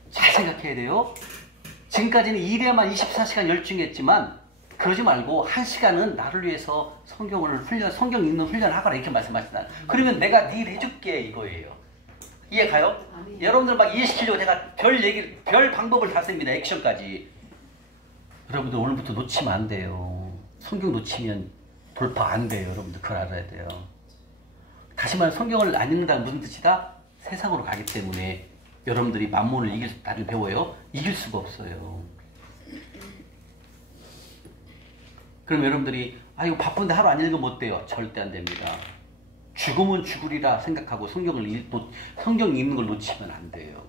잘 생각해야 돼요. 지금까지는 일에만 24시간 열중했지만 그러지 말고 1시간은 나를 위해서 성경 읽는 훈련을 하거라 이렇게 말씀하시잖아요. 그러면 내가 네 일 해줄게 이거예요. 이해 가요? 여러분들 막 이해시키려고 제가 별 방법을 다 씁니다. 액션까지. 여러분들 오늘부터 놓치면 안 돼요. 성경 놓치면 돌파 안 돼요. 여러분들 그걸 알아야 돼요. 다시 말해 성경을 안 읽는다는 무슨 뜻이다? 세상으로 가기 때문에 여러분들이 만몬을 나를 배워요? 이길 수가 없어요. 그럼 여러분들이 이거 바쁜데 하루 안 읽으면 어때요? 절대 안 됩니다. 죽으면 죽으리라 생각하고 성경 읽는 걸 놓치면 안 돼요.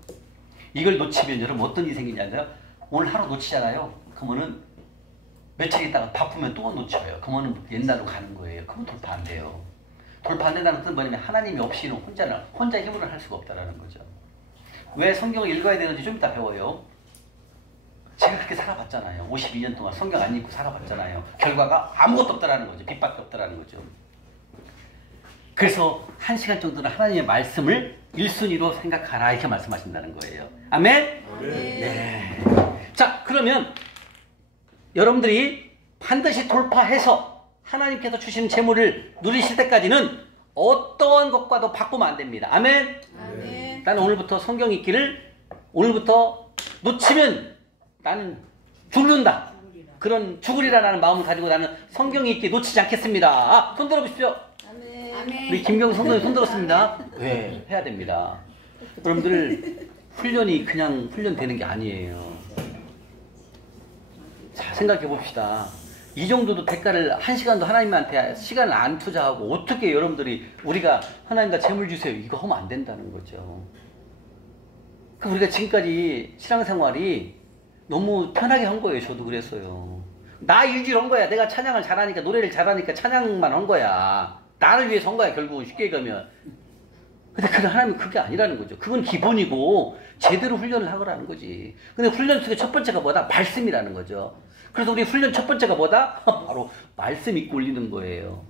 이걸 놓치면 여러분 어떤 일이 생기냐면 오늘 하루 놓치잖아요. 그러면은 며칠 있다가 바쁘면 또 놓쳐요. 그러면은 옛날로 가는 거예요. 그러면 돌파 안 돼요. 돌파 안 된다는 뜻은 뭐냐면 하나님이 없이는 혼자 힘으로 할 수가 없다라는 거죠. 왜 성경을 읽어야 되는지 좀 이따 배워요. 제가 그렇게 살아봤잖아요. 52년 동안 성경 안 읽고 살아봤잖아요. 결과가 아무것도 없다라는 거죠. 빛밖에 없다라는 거죠. 그래서 1시간 정도는 하나님의 말씀을 1순위로 생각하라 이렇게 말씀하신다는 거예요. 아멘? 네. 자, 그러면 여러분들이 반드시 돌파해서 하나님께서 주신 재물을 누리실 때까지는 어떠한 것과도 바꾸면 안 됩니다. 아멘? 아멘. 나는 오늘부터 성경 읽기를 오늘부터 놓치면 나는 죽는다. 그런 죽으리라는 마음을 가지고 나는 성경 읽기 놓치지 않겠습니다. 손 들어보십시오. 아멘. 우리 김경수 성도님 손 들었습니다. 네, 해야 됩니다. 여러분들 훈련이 그냥 훈련되는 게 아니에요. 자, 생각해 봅시다. 이 정도도 대가를 1시간도 하나님한테 시간을 안 투자하고 어떻게 여러분들이 우리가 하나님과 재물 주세요 이거 하면 안 된다는 거죠. 그럼 우리가 지금까지 신앙생활이 너무 편하게 한 거예요. 저도 그랬어요. 나 일주일 한 거야. 내가 찬양을 잘하니까 노래를 잘하니까 찬양만 한 거야. 나를 위해서 한 거야. 결국은 쉽게 얘기하면. 근데 하나님은 그게 아니라는 거죠. 그건 기본이고 제대로 훈련을 하거라는 거지. 근데 훈련 속에 첫 번째가 뭐다? 말씀이라는 거죠. 그래서 우리 훈련 첫 번째가 뭐다? 바로 말씀 읽고 올리는 거예요.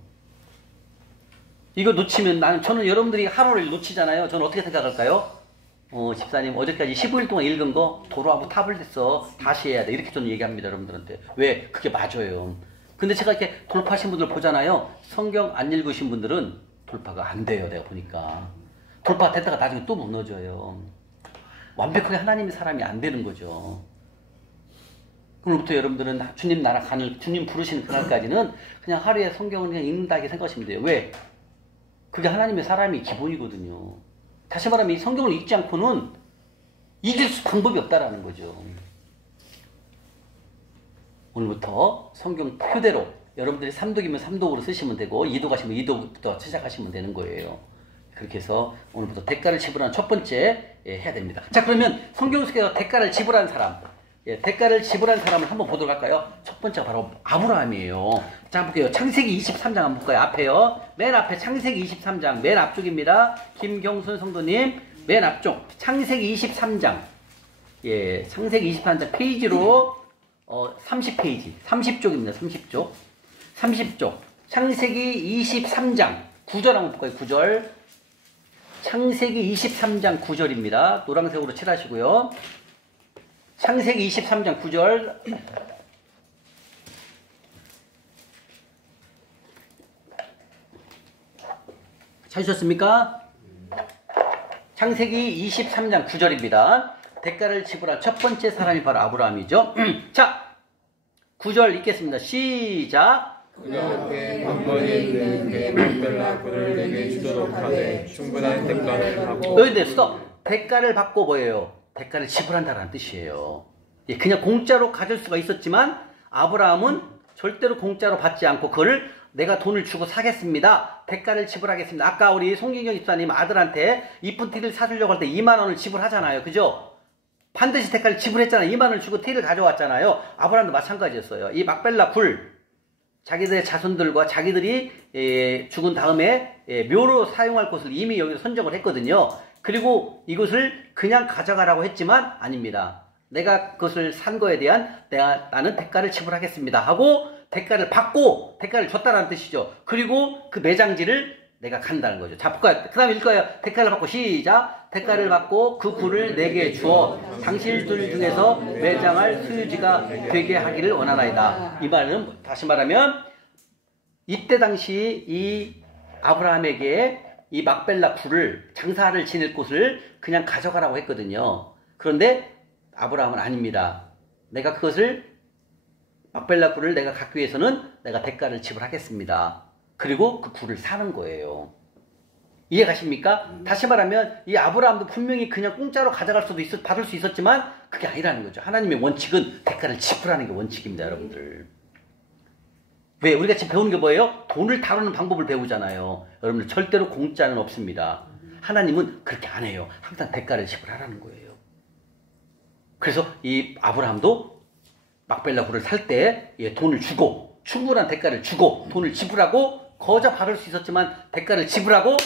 이거 놓치면 저는 여러분들이 하루를 놓치잖아요. 저는 어떻게 생각할까요? 집사님 어제까지 15일 동안 읽은 거 도로하고 타블됐어. 다시 해야 돼. 이렇게 저는 얘기합니다. 여러분들한테. 왜? 그게 맞아요. 근데 제가 이렇게 돌파하신 분들 보잖아요. 성경 안 읽으신 분들은 돌파가 안 돼요. 내가 보니까. 돌파됐다가 나중에 또 무너져요. 완벽하게 하나님의 사람이 안 되는 거죠. 오늘부터 여러분들은 주님 나라 가는 주님 부르시는 그날까지는 그냥 하루에 성경을 그냥 읽는다 이렇게 생각하시면 돼요. 왜? 그게 하나님의 사람이 기본이거든요. 다시 말하면 이 성경을 읽지 않고는 이길 방법이 없다라는 거죠. 오늘부터 성경 표대로 여러분들이 3독이면 3독으로 쓰시면 되고 2독 하시면 2독부터 시작하시면 되는 거예요. 그렇게 해서 오늘부터 대가를 지불하는 첫 번째 해야 됩니다. 자, 그러면 성경 속에서 대가를 지불한 사람, 대가를 지불한 사람을 한번 보도록 할까요? 첫 번째가 바로 아브라함이에요. 자, 볼게요. 창세기 23장 한번 볼까요? 앞에요. 맨 앞에 창세기 23장 맨 앞쪽입니다. 김경순 성도님 맨 앞쪽 창세기 23장 창세기 23장 페이지로 30페이지 30쪽입니다. 30쪽 창세기 23장 9절 한번 볼까요? 9절 창세기 23장 9절입니다. 노란색으로 칠하시고요. 창세기 23장 9절 찾으셨습니까? 창세기 23장 9절입니다. 대가를 지불한 첫 번째 사람이 바로 아브라함이죠. 자, 9절 읽겠습니다. 시작. 그가 앞에 방번에 있는 그 막벨라 그를 내게 주도록 하되 충분한 대가를 받고 여기 스톱. 대가를 받고 뭐예요? 대가를 지불한다는 뜻이에요. 그냥 공짜로 가질 수가 있었지만 아브라함은 절대로 공짜로 받지 않고 그거를 내가 돈을 주고 사겠습니다. 대가를 지불하겠습니다. 아까 우리 송진경 집사님 아들한테 이쁜 티를 사주려고 할 때 2만 원을 지불하잖아요. 그죠? 반드시 대가를 지불했잖아요. 2만 원을 주고 티를 가져왔잖아요. 아브라함도 마찬가지였어요. 이 막벨라 굴, 자기들의 자손들과 자기들이 죽은 다음에 묘로 사용할 곳을 이미 여기서 선정을 했거든요. 그리고 이것을 그냥 가져가라고 했지만 아닙니다. 내가 그것을 산 거에 대한 나는 대가를 지불하겠습니다 하고 대가를 받고 대가를 줬다는 뜻이죠. 그리고 그 매장지를 내가 간다는 거죠. 자, 그 다음에 읽어요. 대가를 받고 시작. 대가를 받고 그 굴을 내게 주어 당신들 중에서 매장할 소유지가 되게 하기를 원하나이다. 이 말은 다시 말하면 이때 당시 이 아브라함에게 이 막벨라 굴을 장사를 지낼 곳을 그냥 가져가라고 했거든요. 그런데 아브라함은 아닙니다. 내가 그것을 막벨라 굴을 내가 갖기 위해서는 내가 대가를 지불하겠습니다. 그리고 그 굴을 사는 거예요. 이해가십니까? 다시 말하면 이 아브라함도 분명히 그냥 공짜로 가져갈 수도 받을 수 있었지만 그게 아니라는 거죠. 하나님의 원칙은 대가를 지불하는 게 원칙입니다, 여러분들. 왜? 우리가 지금 배우는 게 뭐예요? 돈을 다루는 방법을 배우잖아요. 여러분들 절대로 공짜는 없습니다. 하나님은 그렇게 안 해요. 항상 대가를 지불하라는 거예요. 그래서 이 아브라함도 막벨라 굴을 살 때 돈을 주고 충분한 대가를 주고 돈을 지불하고 거저 받을 수 있었지만 대가를 지불하고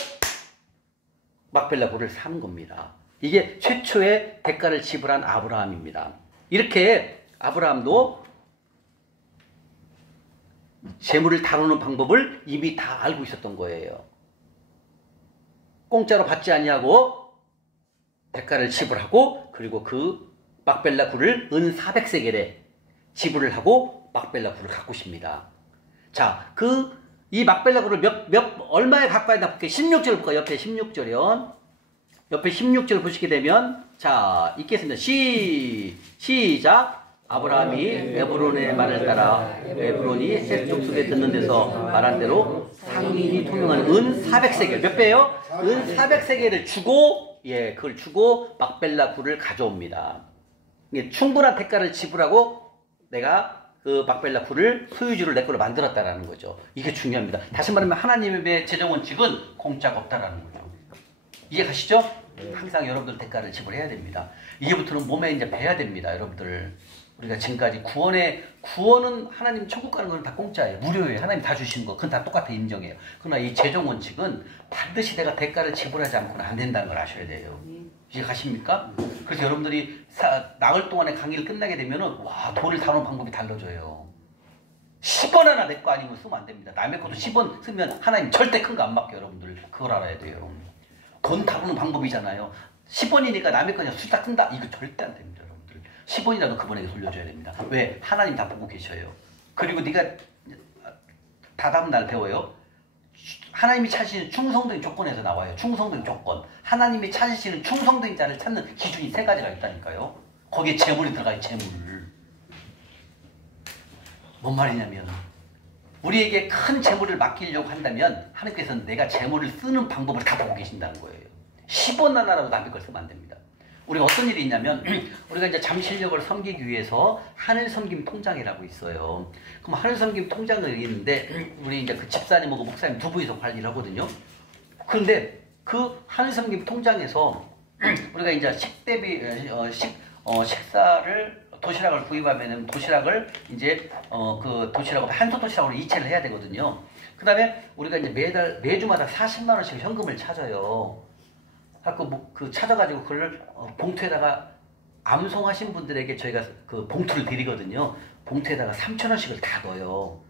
막벨라 굴을 사는 겁니다. 이게 최초의 대가를 지불한 아브라함입니다. 이렇게 아브라함도 재물을 다루는 방법을 이미 다 알고 있었던 거예요. 공짜로 받지 아니하고 대가를 지불하고 그리고 그 막벨라 굴을 은 400세겔에 지불을 하고 막벨라 굴을 가꾸십니다. 자, 이 막벨라 굴을 얼마에 가까이 다 볼게요. 16절 볼까요? 옆에 16절이요. 옆에 16절 보시게 되면, 자, 읽겠습니다. 시작. 아브라함이 에브론의 말을 따라 에브론이 셋 족속에 듣는 데서 말한 대로 상인이 통용한 은 400세겔. 몇 배요? 은 400세겔을 주고, 그걸 주고 막벨라 굴을 가져옵니다. 충분한 대가를 지불하고 내가 그 막벨라 굴을 소유주를 내 걸로 만들었다라는 거죠. 이게 중요합니다. 다시 말하면 하나님의 재정 원칙은 공짜가 없다라는 거죠. 이해가시죠? 항상 여러분들 대가를 지불해야 됩니다. 이제부터는 몸에 이제 배야 됩니다, 여러분들. 우리가 지금까지 구원은 하나님 천국 가는 건 다 공짜예요. 무료예요. 하나님 다 주신 거. 그건 다 똑같아 인정해요. 그러나 이 재정 원칙은 반드시 내가 대가를 지불하지 않고는 안 된다는 걸 아셔야 돼요. 이해가십니까? 그래서 여러분들이 나흘 동안의 강의를 끝나게 되면은 와, 돈을 다루는 방법이 달라져요. 10원 하나 내 거 아니면 쓰면 안 됩니다. 남의 것도 10원 쓰면 하나님 절대 큰 거 안 맡겨요, 여러분들. 그걸 알아야 돼요. 돈 다루는 방법이잖아요. 10원이니까 남의 거냐 수다 뜬다? 이거 절대 안 됩니다, 여러분들. 10원이라도 그분에게 돌려줘야 됩니다. 왜? 하나님 다 보고 계셔요. 그리고 네가 다다음 날 배워요. 하나님이 찾으시는 충성된 조건에서 나와요. 충성된 조건. 하나님이 찾으시는 충성된 자를 찾는 기준이 3가지가 있다니까요. 거기에 재물이 들어가요. 재물. 뭔 말이냐면 우리에게 큰 재물을 맡기려고 한다면 하나님께서는 내가 재물을 쓰는 방법을 다 보고 계신다는 거예요. 10원 하나라도 남의 걸 쓰면 안 됩니다. 우리가 어떤 일이 있냐면 우리가 이제 잠실역을 섬기기 위해서 하늘섬김 통장이라고 있어요. 그럼 하늘섬김 통장을 있는데 우리 이제 그 집사님하고 목사님 두 분이서 관리를 하거든요. 그런데 그 하늘섬김 통장에서 우리가 이제 식사를 도시락을 구입하면 도시락을 이제 그 도시락을 한솥 도시락으로 이체를 해야 되거든요. 그 다음에 우리가 이제 매주마다 40만 원씩 현금을 찾아요. 그 찾아가지고 그걸 봉투에다가 암송하신 분들에게 저희가 그 봉투를 드리거든요. 봉투에다가 3,000원씩을 다 넣어요.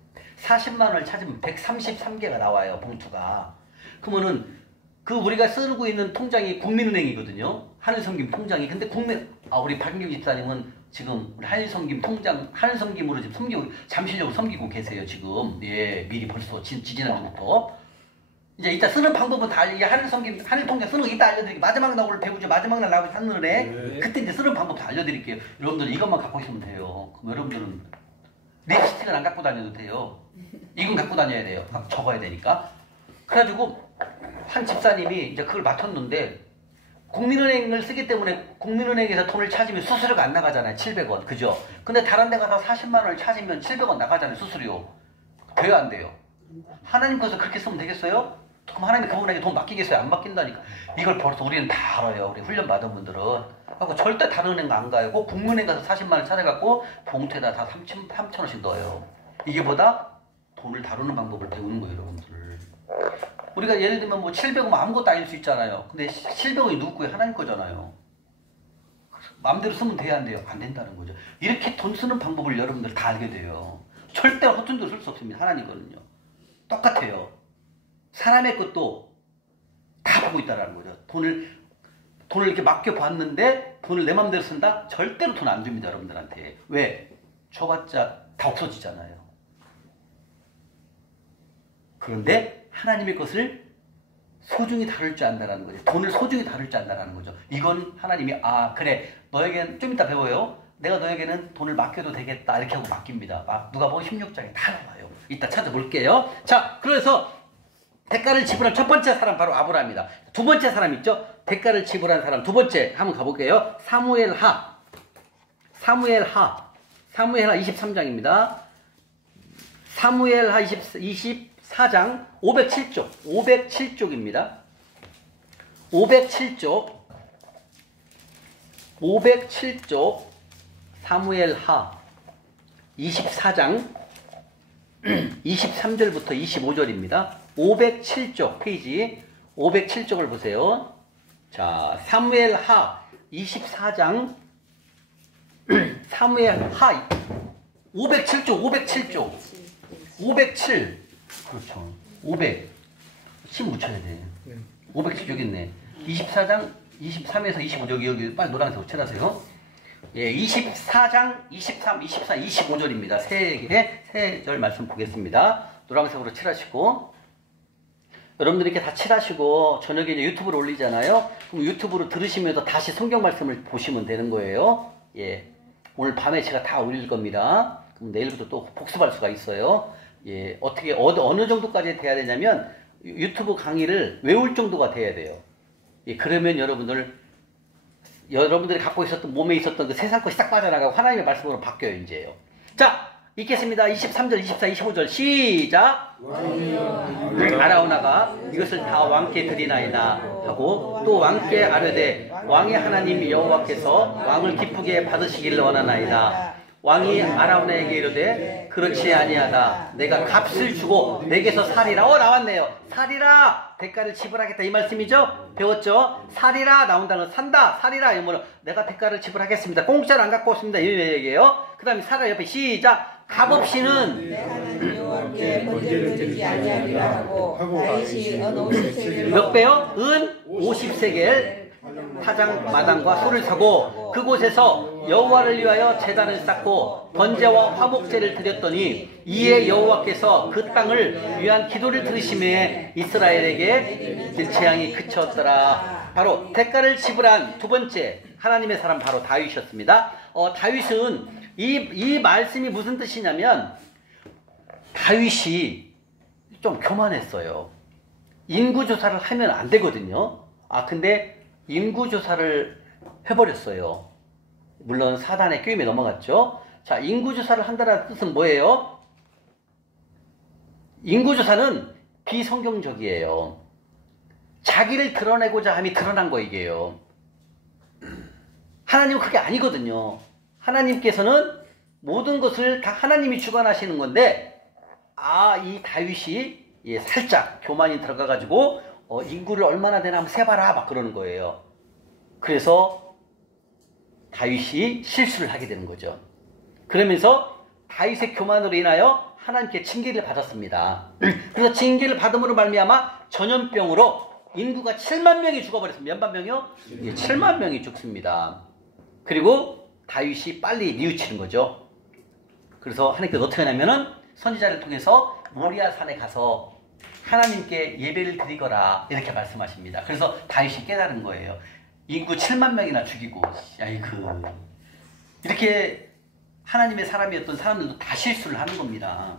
40만 원을 찾으면 133개가 나와요, 봉투가. 그러면은 그 우리가 쓰고 있는 통장이 국민은행이거든요. 하늘섬김 통장이. 근데 우리 박민규 집사님은 지금 하늘섬김 통장, 하늘섬김으로 지금 잠실역을 섬기고 계세요, 지금. 예, 미리 벌써 지지난주부터. 이제 이따 쓰는 방법은 다 하늘섬김, 하늘통장 쓰는 거 이따 알려드릴게요. 마지막 날 오늘 배우죠. 마지막 날 나오고 한눈에. 네. 그때 이제 쓰는 방법 다 알려드릴게요. 여러분들 이것만 갖고 있으면 돼요. 그럼 여러분들은 립스틱은 안 갖고 다녀도 돼요. 이건 갖고 다녀야 돼요. 적어야 되니까. 그래가지고 한 집사님이 이제 그걸 맡았는데 국민은행을 쓰기 때문에 국민은행에서 돈을 찾으면 수수료가 안 나가잖아요. 700원. 그죠? 근데 다른 데 가서 40만 원을 찾으면 700원 나가잖아요. 수수료. 돼요, 안 돼요? 하나님 것을 그렇게 쓰면 되겠어요? 그럼 하나님이 그분에게 돈 맡기겠어요? 안 맡긴다니까. 이걸 벌써 우리는 다 알아요. 우리 훈련 받은 분들은. 하고 절대 다른 은행 안 가요. 꼭 국민은행 가서 40만 원 찾아갖고 봉투에다 다 3,000원씩 넣어요. 이게 보다 돈을 다루는 방법을 배우는 거예요, 여러분들. 우리가 예를 들면 뭐 700원 아무것도 아닐 수 있잖아요. 근데 700원이 누구 거예요? 하나님 거잖아요. 마음대로 쓰면 돼야 안 돼요? 안 된다는 거죠. 이렇게 돈 쓰는 방법을 여러분들 다 알게 돼요. 절대 허튼 돈 쓸 수 없습니다. 하나님 거는요. 똑같아요. 사람의 것도 다 보고 있다는 거죠. 돈을 이렇게 맡겨봤는데 돈을 내 맘대로 쓴다? 절대로 돈 안 줍니다. 여러분들한테. 왜? 줘봤자 다 없어지잖아요. 그런데 하나님의 것을 소중히 다룰 줄 안다라는 거죠. 돈을 소중히 다룰 줄 안다라는 거죠. 이건 하나님이 그래 너에게는 좀 이따 배워요. 내가 너에게는 돈을 맡겨도 되겠다 이렇게 하고 맡깁니다. 누가복음 16장에 다 나와요. 이따 찾아볼게요. 자, 그래서 대가를 지불한 첫 번째 사람 바로 아브라함입니다. 두 번째 사람 있죠? 대가를 지불한 사람 두 번째 한번 가볼게요. 사무엘하 23장입니다. 사무엘하 24장 507쪽입니다. 507쪽 사무엘하 24장 23절부터 25절입니다. 507쪽 페이지 507쪽을 보세요. 자, 사무엘하 24장 사무엘하 507쪽 507 그렇죠. 500 심 묻혀야 돼. 507쪽 있네. 24장 23에서 25 여기 빨리 노란색 칠하세요. 예, 24장 23, 24, 25절입니다. 세 절 말씀 보겠습니다. 노란색으로 칠하시고 여러분들이 이렇게 다 칠하시고 저녁에 이제 유튜브로 올리잖아요. 그럼 유튜브로 들으시면서 다시 성경 말씀을 보시면 되는 거예요. 예, 오늘 밤에 제가 다 올릴 겁니다. 그럼 내일부터 또 복습할 수가 있어요. 예, 어떻게 어느 정도까지 돼야 되냐면 유튜브 강의를 외울 정도가 돼야 돼요. 예, 그러면 여러분들이 갖고 있었던 몸에 있었던 그 세상 것이 싹 빠져나가고 하나님의 말씀으로 바뀌어요. 이제요. 자, 읽겠습니다. 23절, 24, 25절 시작. 아라우나가 이것을 다 왕께 드리나이다 하고 또 왕께 아뢰되 왕의 하나님 여호와께서 왕을 기쁘게 받으시기를 원하나이다. 왕이 아라우나에게 이르되 그렇지 아니하다. 내가 값을 주고 내게서 살이라. 나왔네요. 살이라. 대가를 지불하겠다 이 말씀이죠. 배웠죠. 살이라 나온다는 산다. 살이라 이러면 내가 대가를 지불하겠습니다. 공짜로 안 갖고 왔습니다. 이 얘기예요. 그 다음에 살아 옆에 시작. 값없이는 몇 배요? 은 50세겔 타장 마당과 소를 사고 그곳에서 여호와를 위하여 제단을 쌓고 번제와 화목제를 드렸더니 이에 여호와께서 그 땅을 위한 기도를 들으심에 이스라엘에게 재앙이 그쳤더라. 바로 대가를 지불한 두 번째 하나님의 사람 바로 다윗이었습니다. 다윗은 이 말씀이 무슨 뜻이냐면 다윗이 좀 교만했어요. 인구조사를 하면 안 되거든요. 근데 인구조사를 해버렸어요. 물론 사단의 꾀임에 넘어갔죠. 자, 인구조사를 한다는 뜻은 뭐예요? 인구조사는 비성경적이에요. 자기를 드러내고자 함이 드러난 거 이게요. 하나님은 그게 아니거든요. 하나님께서는 모든 것을 다 하나님이 주관하시는 건데 이 다윗이 살짝 교만이 들어가가지고 인구를 얼마나 되나 한번 세봐라 막 그러는 거예요. 그래서 다윗이 실수를 하게 되는 거죠. 그러면서 다윗의 교만으로 인하여 하나님께 징계를 받았습니다. 그래서 징계를 받음으로 말미암아 전염병으로 인구가 7만 명이 죽어버렸습니다. 몇만 명이요? 7만 명이 죽습니다. 그리고 다윗이 빨리 뉘우치는 거죠. 그래서 하나님께서 어떻게 하냐면은 선지자를 통해서 모리아 산에 가서 하나님께 예배를 드리거라 이렇게 말씀하십니다. 그래서 다윗이 깨달은 거예요. 인구 7만 명이나 죽이고 이렇게 하나님의 사람이었던 사람들도 다 실수를 하는 겁니다.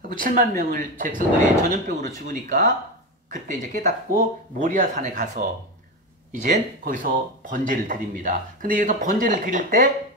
그리고 7만 명을 백성들이 전염병으로 죽으니까 그때 이제 깨닫고 모리아 산에 가서 이젠 거기서 번제를 드립니다. 근데 여기서 번제를 드릴 때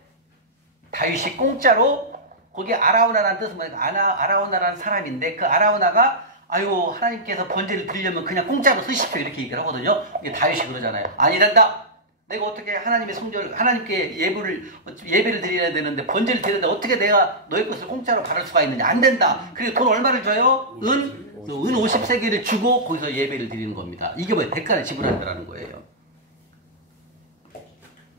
다윗이 공짜로 거기 아라우나라는 뜻은 뭐예요? 아라우나라는 사람인데 그 아라우나가 아유 하나님께서 번제를 드리려면 그냥 공짜로 쓰십시오 이렇게 얘기를 하거든요. 이게 다윗이 그러잖아요. 아니란다. 내가 어떻게 하나님의 성전을 하나님께 예배를 드려야 되는데 번제를 드리는데 어떻게 내가 너의 것을 공짜로 받을 수가 있느냐. 안 된다. 그리고 돈 얼마를 줘요? 은 50세겔을 주고 거기서 예배를 드리는 겁니다. 이게 뭐예요? 대가를 지불한다는 거예요.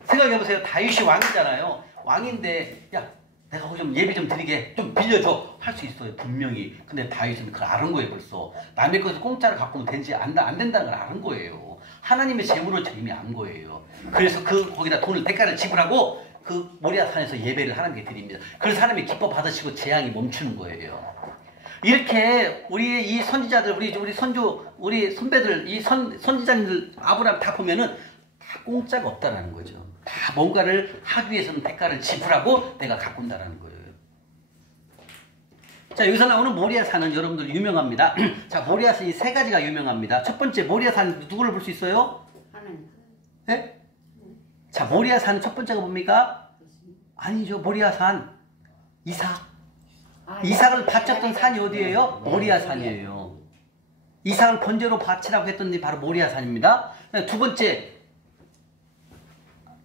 생각해보세요. 다윗이 왕이잖아요. 왕인데 야 내가 거기 좀 예배 좀 드리게 좀 빌려줘 할 수 있어요. 분명히. 근데 다윗은 그걸 아는 거예요. 벌써. 남의 것을 공짜로 갖고 오면 되지 안 된다는 걸 아는 거예요. 하나님의 재물을 이미 안 거예요. 그래서 거기다 돈을 대가를 지불하고 그 모리아산에서 예배를 하나님께 드립니다. 그래서 하나님이 기뻐 받으시고 재앙이 멈추는 거예요. 이렇게 우리 이 선지자들 우리 선조 우리 선배들 이 선지자님들 아브라함 다 보면은 다 공짜가 없다라는 거죠. 다 뭔가를 하기 위해서는 대가를 지불하고 내가 가꾼다라는 거예요. 자, 여기서 나오는 모리아산은 여러분들 유명합니다. 자, 모리아산이 세 가지가 유명합니다. 첫 번째 모리아산 누구를 볼 수 있어요? 하나님. 네? 자, 모리아산 첫 번째가 뭡니까? 아니죠. 모리아산 이삭. 이삭을 바쳤던 산이 어디예요? 모리아산이에요. 이삭을 번제로 바치라고 했던 데 바로 모리아산입니다. 두 번째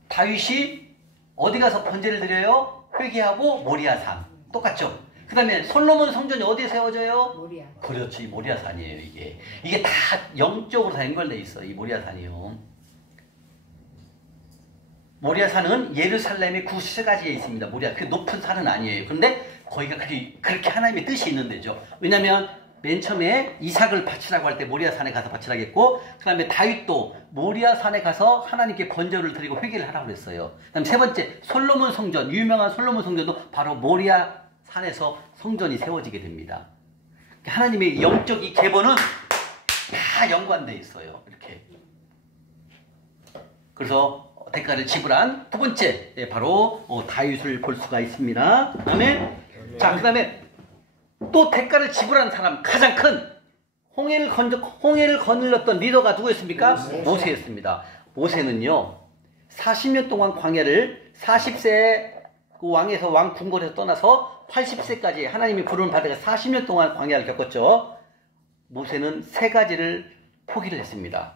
다윗이 어디 가서 번제를 드려요? 회개하고 모리아산. 똑같죠? 그 다음에 솔로몬 성전이 어디에 세워져요? 모리아. 그렇지. 모리아산이에요. 이게 다 영적으로 다 연결되어 있어. 이 모리아산이요. 모리아산은 예루살렘의 구스가지에 있습니다. 그 높은 산은 아니에요. 그런데 거기가 그렇게 하나님의 뜻이 있는 데죠. 왜냐하면 맨 처음에 이삭을 바치라고 할 때 모리아산에 가서 바치라고 했고, 그 다음에 다윗도 모리아산에 가서 하나님께 번제를 드리고 회개를 하라고 그랬어요. 그 다음 세 번째 솔로몬 성전, 유명한 솔로몬 성전도 바로 모리아산에서 성전이 세워지게 됩니다. 하나님의 영적 이 계보는 다 연관되어 있어요. 이렇게. 그래서 대가를 지불한 두 번째 바로 다윗을 볼 수가 있습니다. 그다음에 자, 그다음에 또 대가를 지불한 사람 가장 큰 홍해를 거닐렀던 리더가 누구였습니까? 모세였습니다. 모세는요 40년 동안 광야를 40세 그 왕에서 왕 궁궐에서 떠나서 80세까지 하나님의 부름을 받아가 40년 동안 광야를 겪었죠. 모세는 세 가지를 포기를 했습니다.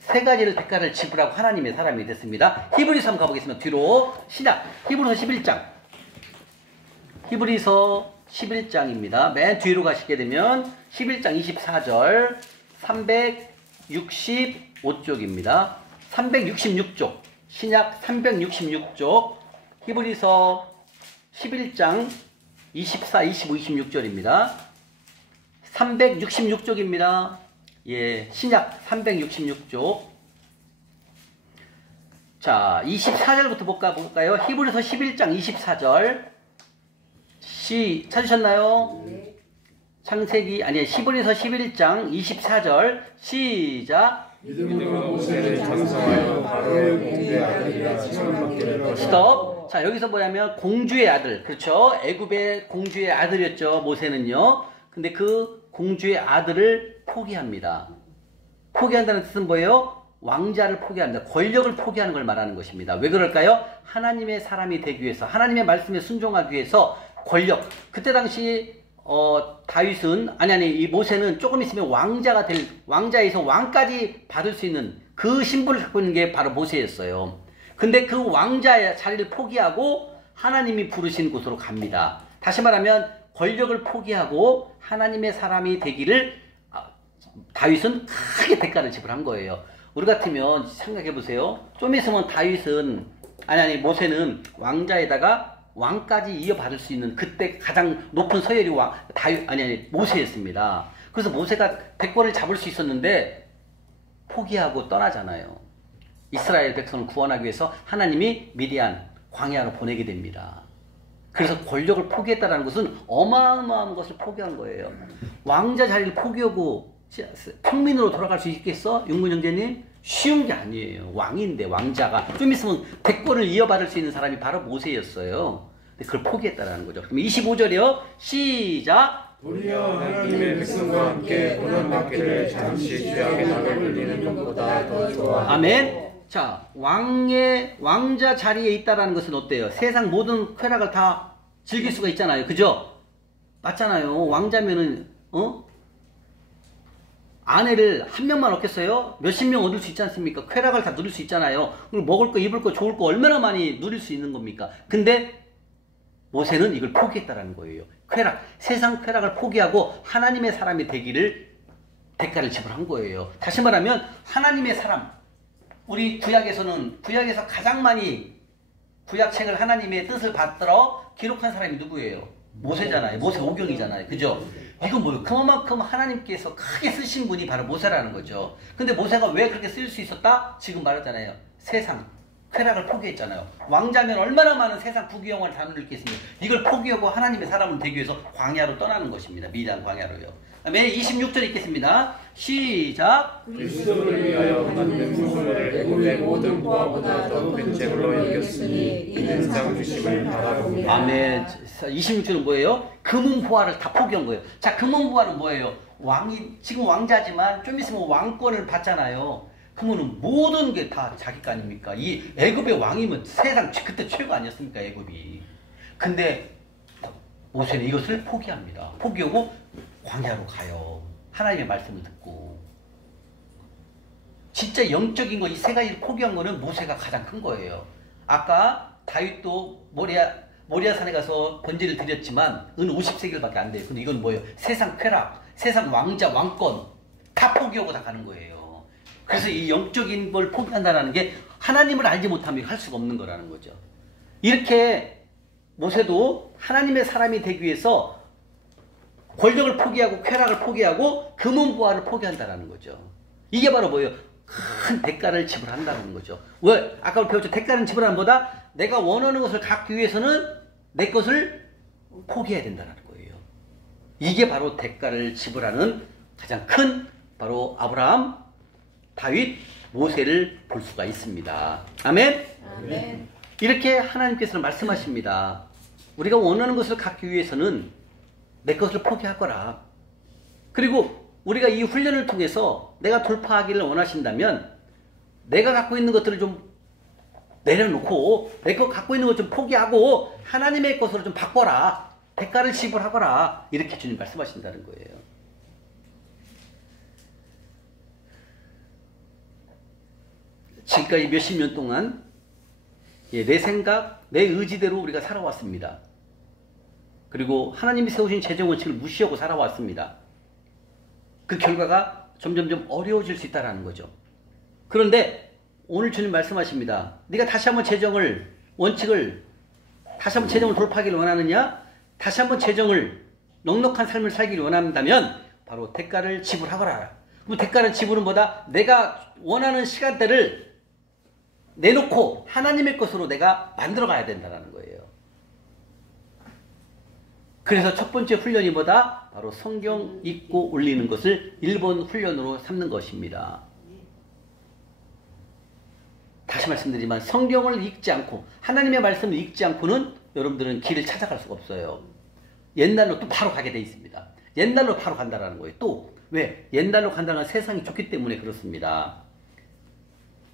세 가지를 대가를 지불하고 하나님의 사람이 됐습니다. 히브리서 한번 가보겠습니다. 뒤로 시작. 히브리서 11장. 히브리서 11장입니다. 맨 뒤로 가시게 되면 11장 24절 365쪽입니다. 366쪽. 신약 366쪽. 히브리서 11장 24, 25, 26절입니다. 366쪽입니다. 예, 신약 366쪽. 자, 24절부터 볼까요? 히브리서 11장 24절. 찾으셨나요? 네. 히브리서 11장 24절. 시작. 믿음으로 모세는 장성하여 바로의 공주의 아들이라 칭함받기를 바라. 스톱. 자, 여기서 뭐냐면 공주의 아들. 그렇죠? 애굽의 공주의 아들이었죠. 모세는요. 근데 그 공주의 아들을 포기합니다. 포기한다는 뜻은 뭐예요? 왕자를 포기합니다. 권력을 포기하는 걸 말하는 것입니다. 왜 그럴까요? 하나님의 사람이 되기 위해서, 하나님의 말씀에 순종하기 위해서 권력. 그때 당시 다윗은 이 모세는 조금 있으면 왕자에서 왕까지 받을 수 있는 그 신분을 갖고 있는 게 바로 모세였어요. 근데 그 왕자의 자리를 포기하고 하나님이 부르신 곳으로 갑니다. 다시 말하면 권력을 포기하고 하나님의 사람이 되기를 다윗은 크게 대가를 지불한 거예요. 우리 같으면 생각해 보세요. 좀 있으면 모세는 왕자에다가 왕까지 이어받을 수 있는 그때 가장 높은 서열이 모세였습니다. 그래서 모세가 대권을 잡을 수 있었는데 포기하고 떠나잖아요. 이스라엘 백성을 구원하기 위해서 하나님이 미디안 광야로 보내게 됩니다. 그래서 권력을 포기했다는 것은 어마어마한 것을 포기한 거예요. 왕자 자리를 포기하고 평민으로 돌아갈 수 있겠어? 윤문 형제님? 쉬운 게 아니에요. 왕인데 왕자가 좀 있으면 대권을 이어받을 수 있는 사람이 바로 모세였어요. 근데 그걸 포기했다는 거죠. 그럼 25절이요. 시작. 도리어 하나님의 백성과 함께 고난받기를 잠시 죄악의 낙을 돌리는 것보다 더 좋아. 아멘. 자, 왕자 자리에 있다라는 것은 어때요? 세상 모든 쾌락을 다 즐길 수가 있잖아요. 그죠? 맞잖아요. 왕자면은 아내를 한 명만 얻겠어요? 몇십 명 얻을 수 있지 않습니까? 쾌락을 다 누릴 수 있잖아요. 그리고 먹을 거, 입을 거, 좋을 거 얼마나 많이 누릴 수 있는 겁니까? 근데 모세는 이걸 포기했다라는 거예요. 쾌락, 세상 쾌락을 포기하고 하나님의 사람이 되기를 대가를 지불한 거예요. 다시 말하면 하나님의 사람, 우리 구약에서 가장 많이 구약책을 하나님의 뜻을 받들어 기록한 사람이 누구예요? 모세잖아요. 모세 오경이잖아요. 그죠? 이건 뭐예요? 그만큼 하나님께서 크게 쓰신 분이 바로 모세라는 거죠. 근데 모세가 왜 그렇게 쓸 수 있었다? 지금 말했잖아요. 세상, 쾌락을 포기했잖아요. 왕자면 얼마나 많은 세상 부귀영화를 다 누릴 게 있습니까? 이걸 포기하고 하나님의 사람을 되기 위해서 광야로 떠나는 것입니다. 미디안 광야로요. 다음에 26절 읽겠습니다. 시작. 그리스도를 위하여 만든 구주를 애굽의 모든 부하보다 더 큰 재물로 여겼으니 이는 상 주심을 바라봅니다. 아멘. 26절은 뭐예요? 금은보화를 다 포기한 거예요. 자, 금은보화는 뭐예요? 왕이 지금 왕자지만 좀 있으면 왕권을 받잖아요. 그러면 모든 게 다 자기 거 아닙니까? 이 애굽의 왕이면 세상 그때 최고 아니었습니까? 애굽이. 근데 모세는 이것을 포기합니다. 포기하고 광야로 가요. 하나님의 말씀을 듣고. 진짜 영적인 거 이 세 가지를 포기한 거는 모세가 가장 큰 거예요. 아까 다윗도 모리아산에 가서 번제를 드렸지만 은 50세겔밖에 안 돼요. 근데 이건 뭐예요? 세상 쾌락, 세상 왕자, 왕권 다 포기하고 다 가는 거예요. 그래서 이 영적인 걸 포기한다는 게 하나님을 알지 못하면 할 수가 없는 거라는 거죠. 이렇게 모세도 하나님의 사람이 되기 위해서 권력을 포기하고 쾌락을 포기하고 금은보화를 포기한다는 거죠. 이게 바로 뭐예요? 큰 대가를 지불한다는 거죠. 왜? 아까 배웠죠. 대가는 지불하는 보다 내가 원하는 것을 갖기 위해서는 내 것을 포기해야 된다는 거예요. 이게 바로 대가를 지불하는 가장 큰 바로 아브라함, 다윗, 모세를 볼 수가 있습니다. 아멘? 아멘. 이렇게 하나님께서는 말씀하십니다. 우리가 원하는 것을 갖기 위해서는 내 것을 포기하거라. 그리고 우리가 이 훈련을 통해서 내가 돌파하기를 원하신다면 내가 갖고 있는 것들을 좀 내려놓고 내 것 갖고 있는 것 좀 포기하고 하나님의 것으로 좀 바꿔라. 대가를 지불하거라. 이렇게 주님 말씀하신다는 거예요. 지금까지 몇십 년 동안 내 생각, 내 의지대로 우리가 살아왔습니다. 그리고 하나님이 세우신 재정 원칙을 무시하고 살아왔습니다. 그 결과가 점점점 어려워질 수 있다는 거죠. 그런데 오늘 주님 말씀하십니다. 네가 다시 한번 재정을 돌파하기를 원하느냐? 다시 한번 재정을 넉넉한 삶을 살기를 원한다면 바로 대가를 지불하거라. 그럼 대가를 지불은 뭐다? 내가 원하는 시간대를 내놓고 하나님의 것으로 내가 만들어 가야 된다는 거예요. 그래서 첫 번째 훈련이 뭐다? 바로 성경 읽고 올리는 것을 1번 훈련으로 삼는 것입니다. 다시 말씀드리지만 성경을 읽지 않고 하나님의 말씀을 읽지 않고는 여러분들은 길을 찾아갈 수가 없어요. 옛날로 또 바로 가게 돼 있습니다. 옛날로 바로 간다는 거예요. 또 왜? 옛날로 간다는 건 세상이 좋기 때문에 그렇습니다.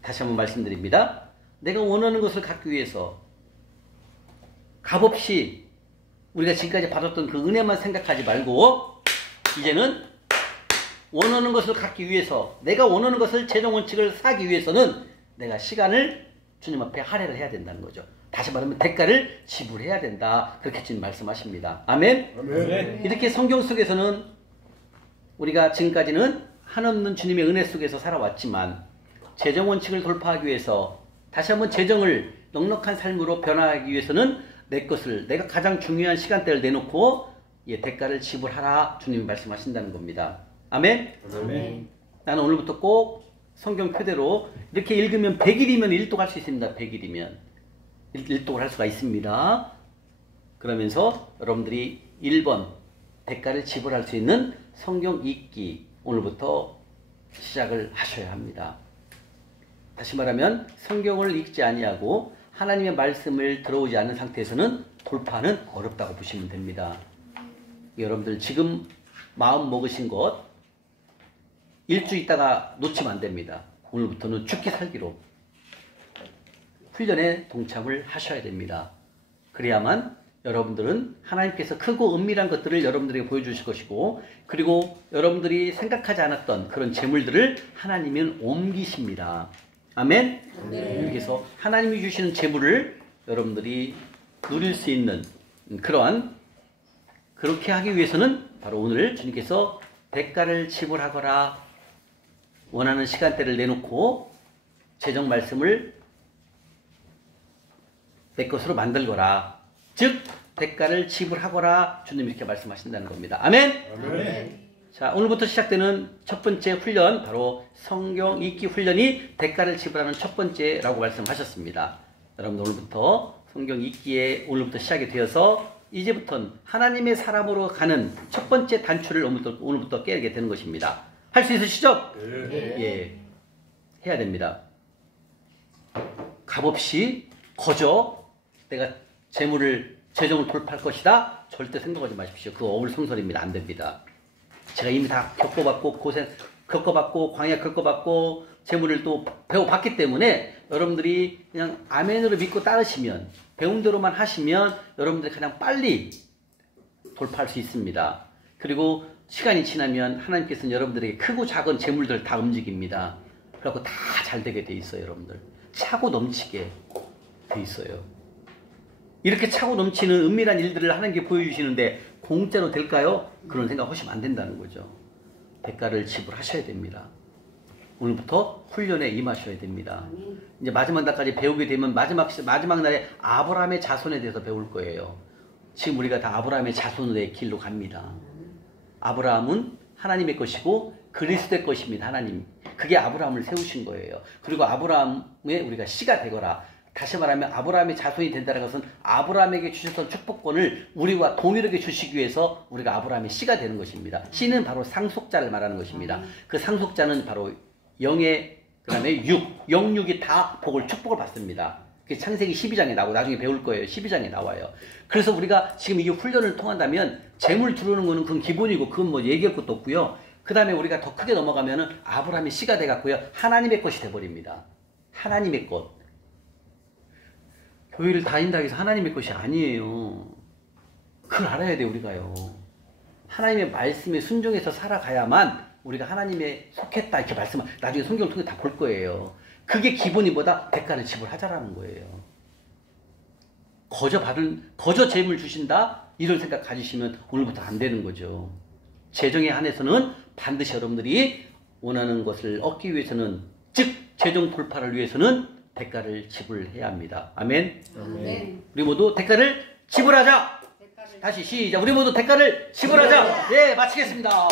다시 한번 말씀드립니다. 내가 원하는 것을 갖기 위해서 값없이 우리가 지금까지 받았던 그 은혜만 생각하지 말고 이제는 원하는 것을 갖기 위해서 내가 원하는 것을 재정 원칙을 사기 위해서는 내가 시간을 주님 앞에 할애를 해야 된다는 거죠. 다시 말하면 대가를 지불해야 된다. 그렇게 주님 말씀하십니다. 아멘? 아멘. 이렇게 성경 속에서는 우리가 지금까지는 한없는 주님의 은혜 속에서 살아왔지만 재정 원칙을 돌파하기 위해서 다시 한번 재정을 넉넉한 삶으로 변화하기 위해서는 내 것을 내가 가장 중요한 시간대를 내놓고 대가를 지불하라 주님이 말씀하신다는 겁니다. 아멘? 아멘. 나는 오늘부터 꼭 성경 표대로 이렇게 읽으면 100일이면 일독할 수 있습니다. 100일이면 일독을 할 수가 있습니다. 그러면서 여러분들이 1번 대가를 지불할 수 있는 성경 읽기 오늘부터 시작을 하셔야 합니다. 다시 말하면 성경을 읽지 아니하고 하나님의 말씀을 들어오지 않은 상태에서는 돌파는 어렵다고 보시면 됩니다. 여러분들 지금 마음 먹으신 것 일주 있다가 놓치면 안 됩니다. 오늘부터는 죽기 살기로 훈련에 동참을 하셔야 됩니다. 그래야만 여러분들은 하나님께서 크고 은밀한 것들을 여러분들에게 보여주실 것이고, 그리고 여러분들이 생각하지 않았던 그런 재물들을 하나님은 옮기십니다. 아멘? 그래서 하나님이 주시는 재물을 여러분들이 누릴 수 있는 그렇게 하기 위해서는 바로 오늘 주님께서 대가를 지불하거라, 원하는 시간대를 내놓고 재정 말씀을 내 것으로 만들거라, 즉 대가를 지불하거라, 주님이 이렇게 말씀하신다는 겁니다. 아멘? 자, 오늘부터 시작되는 첫 번째 훈련, 바로 성경 읽기 훈련이 대가를 지불하는 첫 번째라고 말씀하셨습니다. 여러분, 오늘부터 성경 읽기에 오늘부터 시작이 되어서 이제부터는 하나님의 사람으로 가는 첫 번째 단추를 오늘부터 깨게 되는 것입니다. 할 수 있으시죠? 예, 해야 됩니다. 값없이 거저 내가 재정을 돌파할 것이다, 절대 생각하지 마십시오. 그거 어불성설입니다. 안 됩니다. 제가 이미 다 겪어봤고 광야 겪어봤고 재물을 또 배워봤기 때문에 여러분들이 그냥 아멘으로 믿고 따르시면, 배운 대로만 하시면 여러분들이 가장 빨리 돌파할 수 있습니다. 그리고 시간이 지나면 하나님께서는 여러분들에게 크고 작은 재물들을 다 움직입니다. 그래서 다 잘 되게 돼 있어요. 여러분들 차고 넘치게 돼 있어요. 이렇게 차고 넘치는 은밀한 일들을 하나님께 보여주시는데 공짜로 될까요? 그런 생각 하시면 안 된다는 거죠. 대가를 지불하셔야 됩니다. 오늘부터 훈련에 임하셔야 됩니다. 이제 마지막 날까지 배우게 되면 마지막 날에 아브라함의 자손에 대해서 배울 거예요. 지금 우리가 다 아브라함의 자손의 길로 갑니다. 아브라함은 하나님의 것이고 그리스도의 것입니다. 하나님. 그게 아브라함을 세우신 거예요. 그리고 아브라함의 우리가 씨가 되거라. 다시 말하면 아브라함의 자손이 된다는 것은 아브라함에게 주셨던 축복권을 우리와 동일하게 주시기 위해서 우리가 아브라함의 씨가 되는 것입니다. 씨는 바로 상속자를 말하는 것입니다. 그 상속자는 바로 영의 그다음에 영육이 다 축복을 받습니다. 그게 창세기 12장에 나오고 나중에 배울 거예요. 12장에 나와요. 그래서 우리가 지금 이 훈련을 통한다면 재물 들어오는 거는 그건 기본이고 그건 뭐 얘기할 것도 없고요. 그 다음에 우리가 더 크게 넘어가면은 아브라함의 씨가 돼갖고요, 하나님의 것이 돼버립니다. 하나님의 것. 교회를 다닌다고 해서 하나님의 것이 아니에요. 그걸 알아야 돼요, 우리가요. 하나님의 말씀에 순종해서 살아가야만 우리가 하나님의 속했다 이렇게 말씀을 나중에 성경을 통해 다 볼 거예요. 그게 기본이보다 대가를 지불하자라는 거예요. 거저 재물 주신다 이런 생각 가지시면 오늘부터 안 되는 거죠. 재정에 한해서는 반드시 여러분들이 원하는 것을 얻기 위해서는, 즉 재정 돌파를 위해서는 대가를 지불해야 합니다. 아멘. 우리 모두 대가를 지불하자. 다시 시작. 우리 모두 대가를 지불하자. 네, 마치겠습니다.